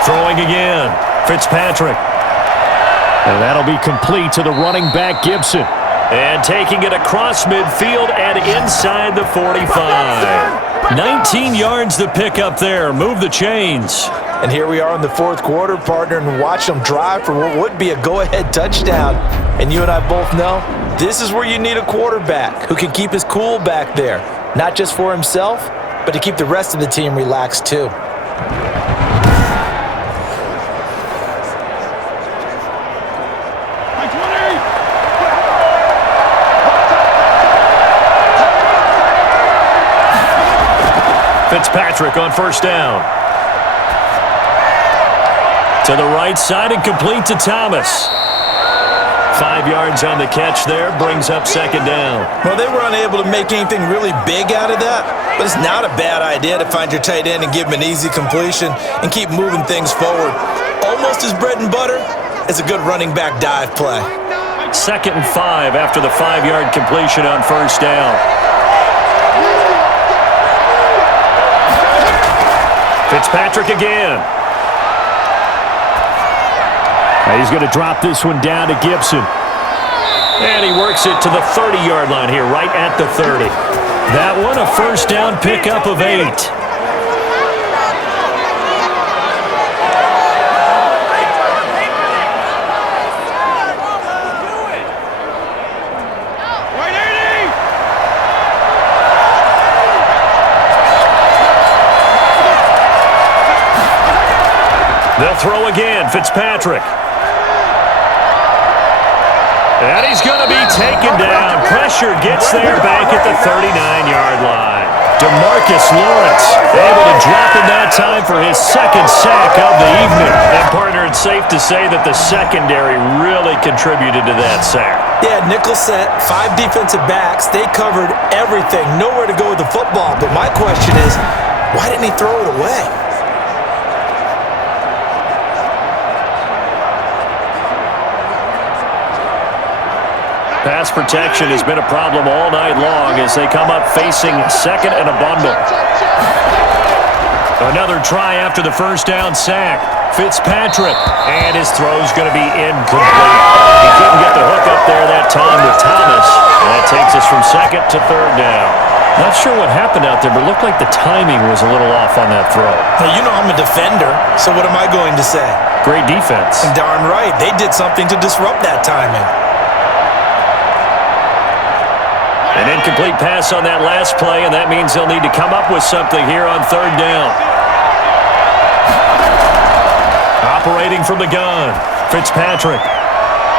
Throwing again, Fitzpatrick. And that'll be complete to the running back, Gibson. And taking it across midfield and inside the 45. 19 yards the pick up there. Move the chains. And here we are in the 4th quarter, partner, and watch them drive for what would be a go-ahead touchdown. And you and I both know this is where you need a quarterback who can keep his cool back there, not just for himself, but to keep the rest of the team relaxed too. Fitzpatrick on 1st down. To the right side and complete to Thomas. 5 yards on the catch there, brings up 2nd down. Well, they were unable to make anything really big out of that, but it's not a bad idea to find your tight end and give him an easy completion and keep moving things forward. Almost as bread and butter as a good running back dive play. 2nd and 5 after the 5-yard completion on 1st down. Fitzpatrick again. He's going to drop this one down to Gibson. And he works it to the 30-yard line here, right at the 30. That one a 1st down pickup of 8. They'll throw again, Fitzpatrick. And he's going to be taken down. Pressure gets there back at the 39-yard line. DeMarcus Lawrence able to drop in that time for his 2nd sack of the evening. And, partner, it's safe to say that the secondary really contributed to that sack. Yeah, nickel set, 5 defensive backs. They covered everything. Nowhere to go with the football. But my question is, why didn't he throw it away? Pass protection has been a problem all night long as they come up facing 2nd and a bundle. Another try after the 1st down sack. Fitzpatrick, and his throw's going to be incomplete. He couldn't get the hook up there that time with Thomas. And that takes us from 2nd to 3rd down. Not sure what happened out there, but it looked like the timing was a little off on that throw. Now, you know I'm a defender, so what am I going to say? Great defense. And darn right, they did something to disrupt that timing. An incomplete pass on that last play, and that means they'll need to come up with something here on 3rd down. Operating from the gun, Fitzpatrick.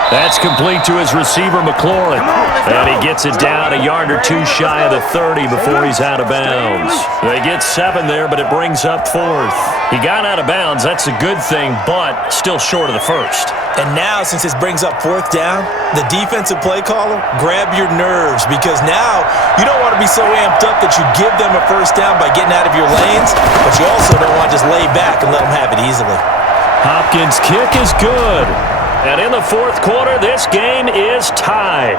That's complete to his receiver, McLaurin. And he gets it down a yard or two shy of the 30 before he's out of bounds. They get 7 there, but it brings up 4th. He got out of bounds. That's a good thing, but still short of the first. And now, since this brings up 4th down, the defensive play caller, grab your nerves, because now you don't want to be so amped up that you give them a first down by getting out of your lanes, but you also don't want to just lay back and let them have it easily. Hopkins' kick is good. And in the 4th quarter, this game is tied.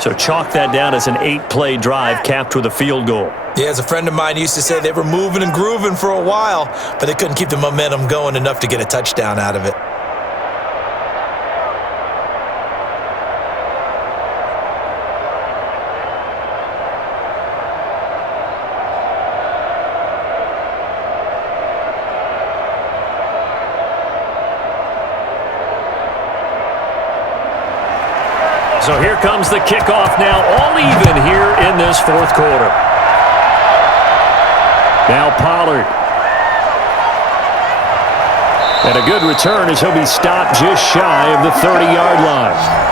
So chalk that down as an 8-play drive capped with a field goal. Yeah, as a friend of mine used to say, they were moving and grooving for a while, but they couldn't keep the momentum going enough to get a touchdown out of it. So here comes the kickoff now, all even here in this 4th quarter. Now Pollard. And a good return as he'll be stopped just shy of the 30-yard line.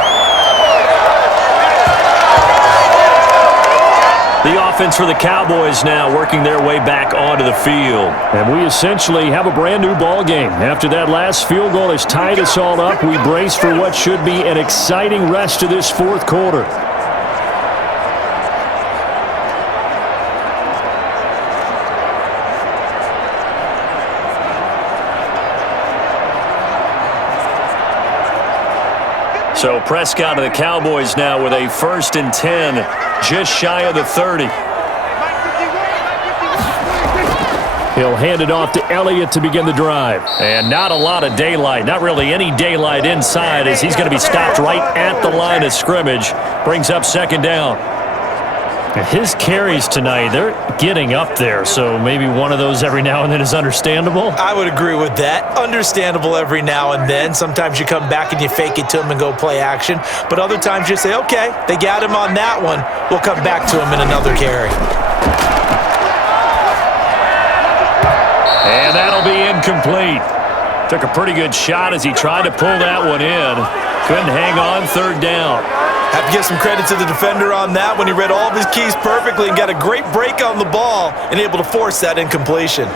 The offense for the Cowboys now working their way back onto the field. And we essentially have a brand new ball game. After that last field goal has tied us all up, we brace for what should be an exciting rest of this 4th quarter. So Prescott of the Cowboys now with a 1st and 10, just shy of the 30. He'll hand it off to Elliott to begin the drive. And not a lot of daylight, not really any daylight inside, as he's going to be stopped right at the line of scrimmage. Brings up 2nd down. His carries tonight, they're getting up there, so maybe one of those every now and then is understandable. I would agree with that. Understandable every now and then. Sometimes you come back and you fake it to him and go play action. But other times you say, okay, they got him on that one. We'll come back to him in another carry. And that'll be incomplete. Took a pretty good shot as he tried to pull that one in. Couldn't hang on, 3rd down. Have to give some credit to the defender on that when he read all of his keys perfectly and got a great break on the ball and able to force that incompletion.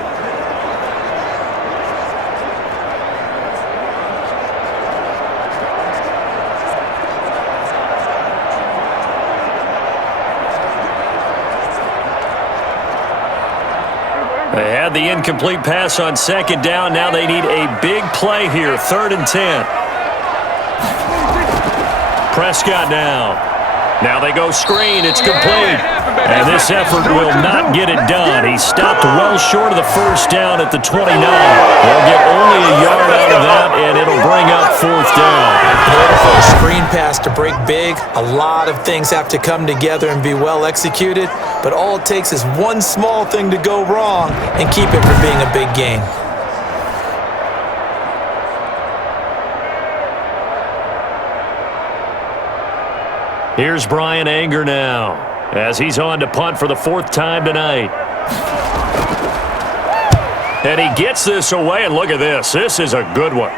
They had the incomplete pass on 2nd down. Now they need a big play here, 3rd and 10. Prescott now. Now they go screen. It's complete. And this effort will not get it done. He stopped well short of the 1st down at the 29. They'll get only a yard out of that, and it'll bring up 4th down. In order for a screen pass to break big, a lot of things have to come together and be well executed. But all it takes is one small thing to go wrong and keep it from being a big gain. Here's Brian Anger now as he's on to punt for the 4th time tonight. And he gets this away, and look at this. This is a good one.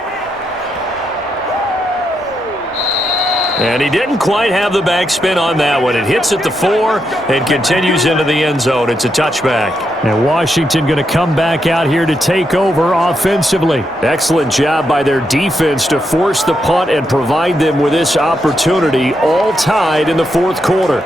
And he didn't quite have the backspin on that one. It hits at the 4 and continues into the end zone. It's a touchback. And Washington going to come back out here to take over offensively. Excellent job by their defense to force the punt and provide them with this opportunity, all tied in the 4th quarter.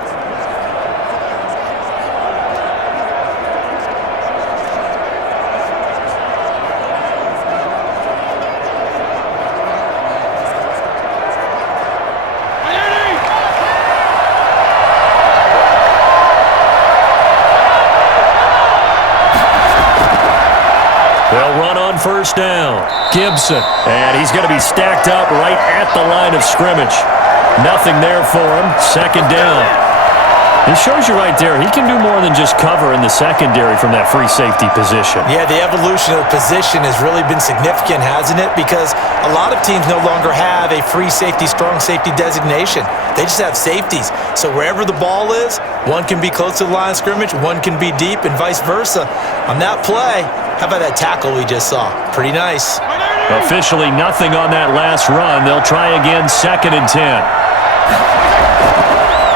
They'll run on 1st down. Gibson. And he's going to be stacked up right at the line of scrimmage. Nothing there for him. 2nd down. It shows you right there, he can do more than just cover in the secondary from that free safety position. Yeah, the evolution of the position has really been significant, hasn't it? Because a lot of teams no longer have a free safety, strong safety designation. They just have safeties. So wherever the ball is, one can be close to the line of scrimmage, one can be deep, and vice versa. On that play, How about that tackle we just saw? Pretty nice. Officially nothing on that last run. They'll try again, 2nd and 10.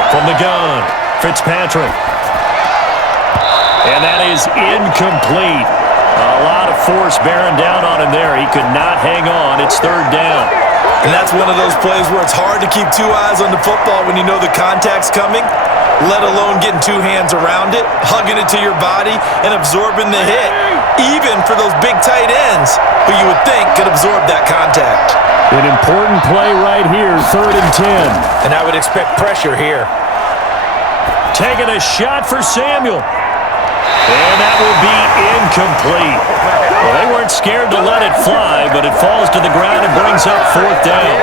From the gun, Fitzpatrick. And that is incomplete. A lot of force bearing down on him there. He could not hang on. It's 3rd down. And that's one of those plays where it's hard to keep 2 eyes on the football when you know the contact's coming, let alone getting 2 hands around it, hugging it to your body, and absorbing the hit, even for those big tight ends who you would think could absorb that contact. An important play right here, 3rd and 10. And I would expect pressure here. Taking a shot for Samuel. And that will be incomplete. Well, they weren't scared to let it fly, but it falls to the ground and brings up 4th down.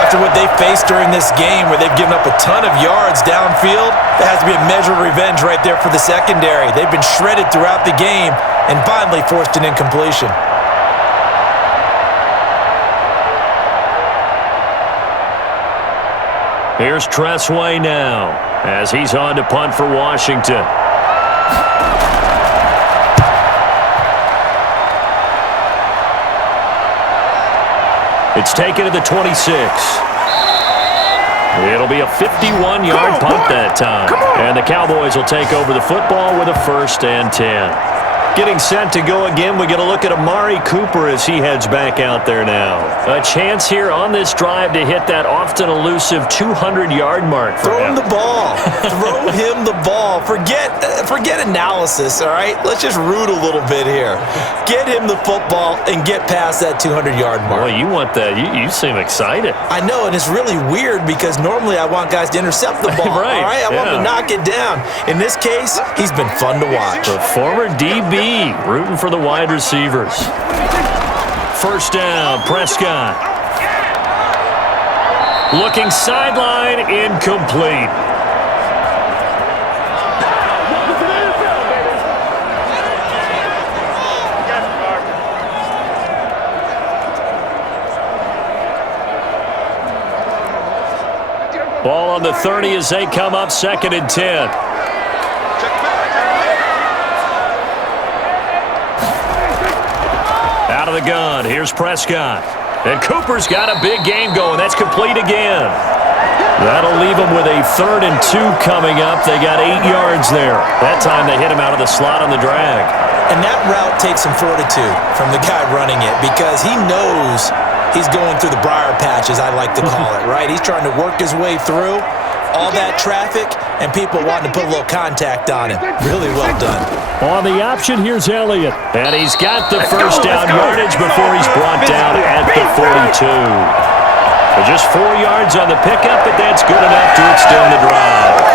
After what they faced during this game where they've given up a ton of yards downfield, that has to be a measure of revenge right there for the secondary. They've been shredded throughout the game and finally forced an incompletion. Here's Tressway now as he's on to punt for Washington. It's taken to the 26. It'll be a 51-yard punt that time. And the Cowboys will take over the football with a 1st and 10. Getting set to go again, we get a look at Amari Cooper as he heads back out there now. A chance here on this drive to hit that often elusive 200-yard mark for him. Throw him the ball. Throw him the ball. Forget analysis, all right? Let's just root a little bit here. Get him the football and get past that 200-yard mark. Boy, you want that. You seem excited. I know, and it's really weird because normally I want guys to intercept the ball, right, all right? I want them to knock it down. In this case, he's been fun to watch. The former DB rooting for the wide receivers. 1st down, Prescott. Looking sideline, incomplete. Ball on the 30 as they come up, 2nd and 10. Out of the gun, here's Prescott. And Cooper's got a big game going. That's complete again. That'll leave them with a 3rd and 2 coming up. They got 8 yards there. That time they hit him out of the slot on the drag. And that route takes some fortitude from the guy running it because he knows he's going through the briar patch, as I like to call it, right? He's trying to work his way through all that traffic and people wanting to put a little contact on him. Really well done. On the option, here's Elliott. And he's got the 1st down yardage before he's brought down at the 42. But just 4 yards on the pickup, but that's good enough to extend the drive.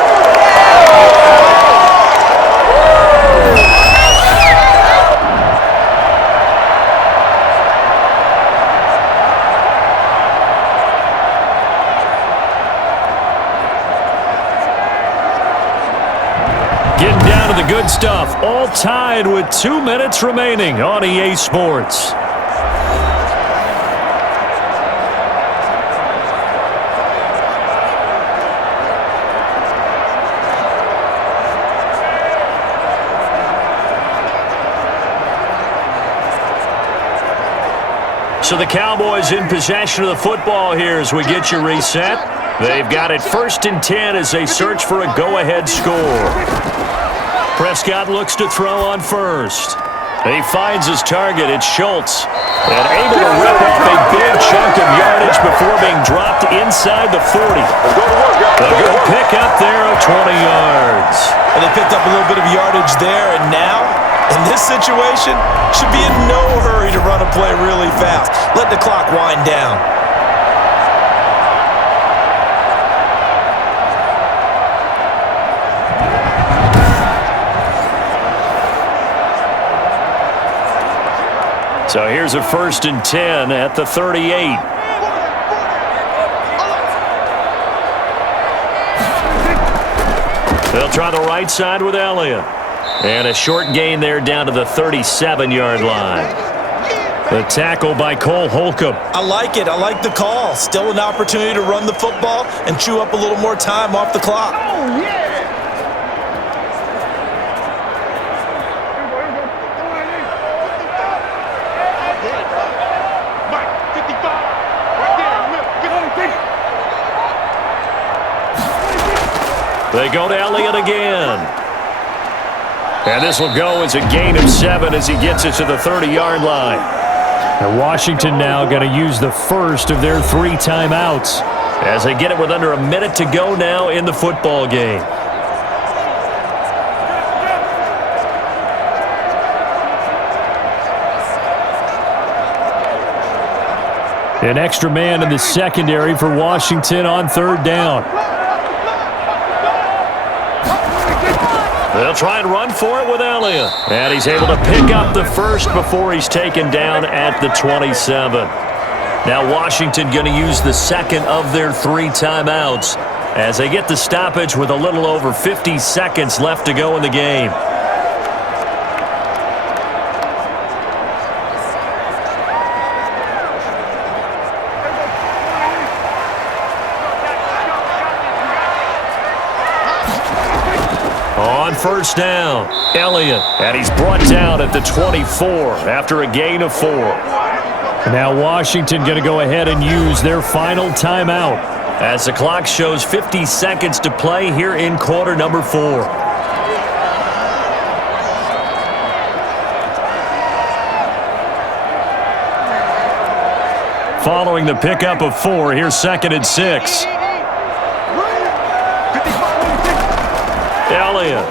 Getting down to the good stuff, all tied with 2 minutes remaining on EA Sports. So the Cowboys in possession of the football here as we get you reset. They've got it 1st and 10 as they search for a go-ahead score. Prescott looks to throw on 1st. He finds his target. It's Schultz. And able to rip off a big chunk of yardage before being dropped inside the 40. A good pickup there of 20 yards. And they picked up a little bit of yardage there, and now, in this situation, should be in no hurry to run a play really fast. Let the clock wind down. So here's a 1st and 10 at the 38. They'll try the right side with Elliott. And a short gain there down to the 37-yard line. The tackle by Cole Holcomb. I like it. I like the call. Still an opportunity to run the football and chew up a little more time off the clock. Oh, yeah. They go to Elliott again. And this will go as a gain of 7 as he gets it to the 30-yard line. And Washington now going to use the first of their 3 timeouts as they get it with under a minute to go now in the football game. An extra man in the secondary for Washington on 3rd down. They'll try and run for it with Elliott. And he's able to pick up the first before he's taken down at the 27. Now Washington going to use the second of their 3 timeouts as they get the stoppage with a little over 50 seconds left to go in the game. On 1st down, Elliott, and he's brought down at the 24 after a gain of 4. Now Washington going to go ahead and use their final timeout as the clock shows 50 seconds to play here in quarter number 4. Following the pickup of 4, here's 2nd and 6. Elliott.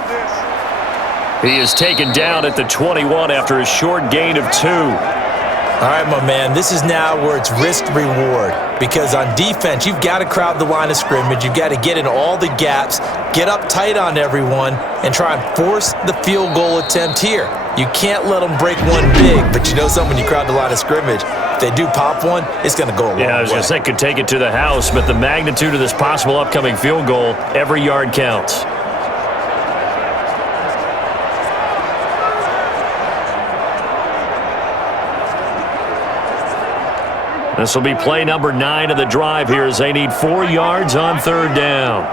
He is taken down at the 21 after a short gain of 2. All right, my man, this is now where it's risk-reward because on defense, you've got to crowd the line of scrimmage. You've got to get in all the gaps, get up tight on everyone, and try and force the field goal attempt here. You can't let them break one big, but you know something, when you crowd the line of scrimmage, if they do pop one, it's going to go a long way. Yeah, I was going to say could take it to the house, but the magnitude of this possible upcoming field goal, every yard counts. This will be play number 9 of the drive here as they need 4 yards on 3rd down.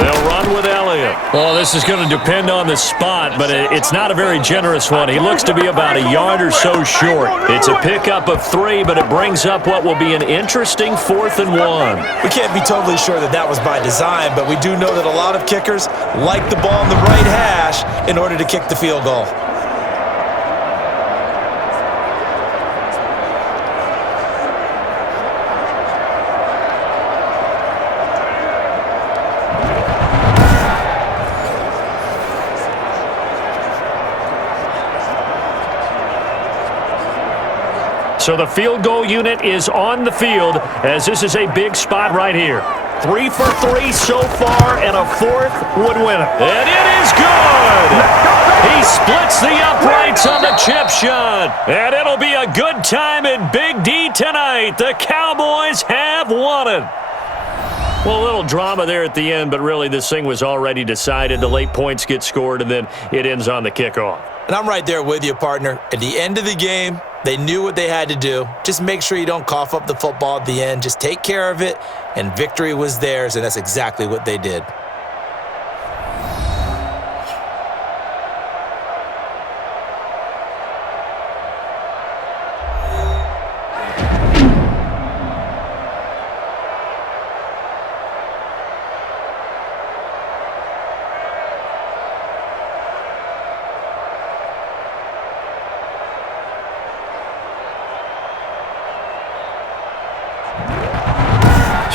They'll run with Elliott. Well, this is going to depend on the spot, but it's not a very generous one. He looks to be about a yard or so short. It's a pickup of 3, but it brings up what will be an interesting 4th and 1. We can't be totally sure that that was by design, but we do know that a lot of kickers like the ball in the right hash in order to kick the field goal. So the field goal unit is on the field as this is a big spot right here. 3 for 3 so far, and a 4th would win it. And it is good! He splits the uprights on the chip shot. And it'll be a good time in Big D tonight. The Cowboys have won it. Well, a little drama there at the end, but really this thing was already decided. The late points get scored, and then it ends on the kickoff. And I'm right there with you, partner. At the end of the game, they knew what they had to do. Just make sure you don't cough up the football at the end. Just take care of it, and victory was theirs, and that's exactly what they did.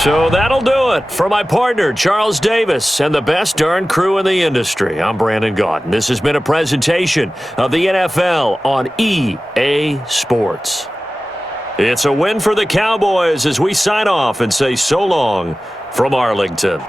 So that'll do it for my partner, Charles Davis, and the best darn crew in the industry. I'm Brandon Gaudin. This has been a presentation of the NFL on EA Sports. It's a win for the Cowboys as we sign off and say so long from Arlington.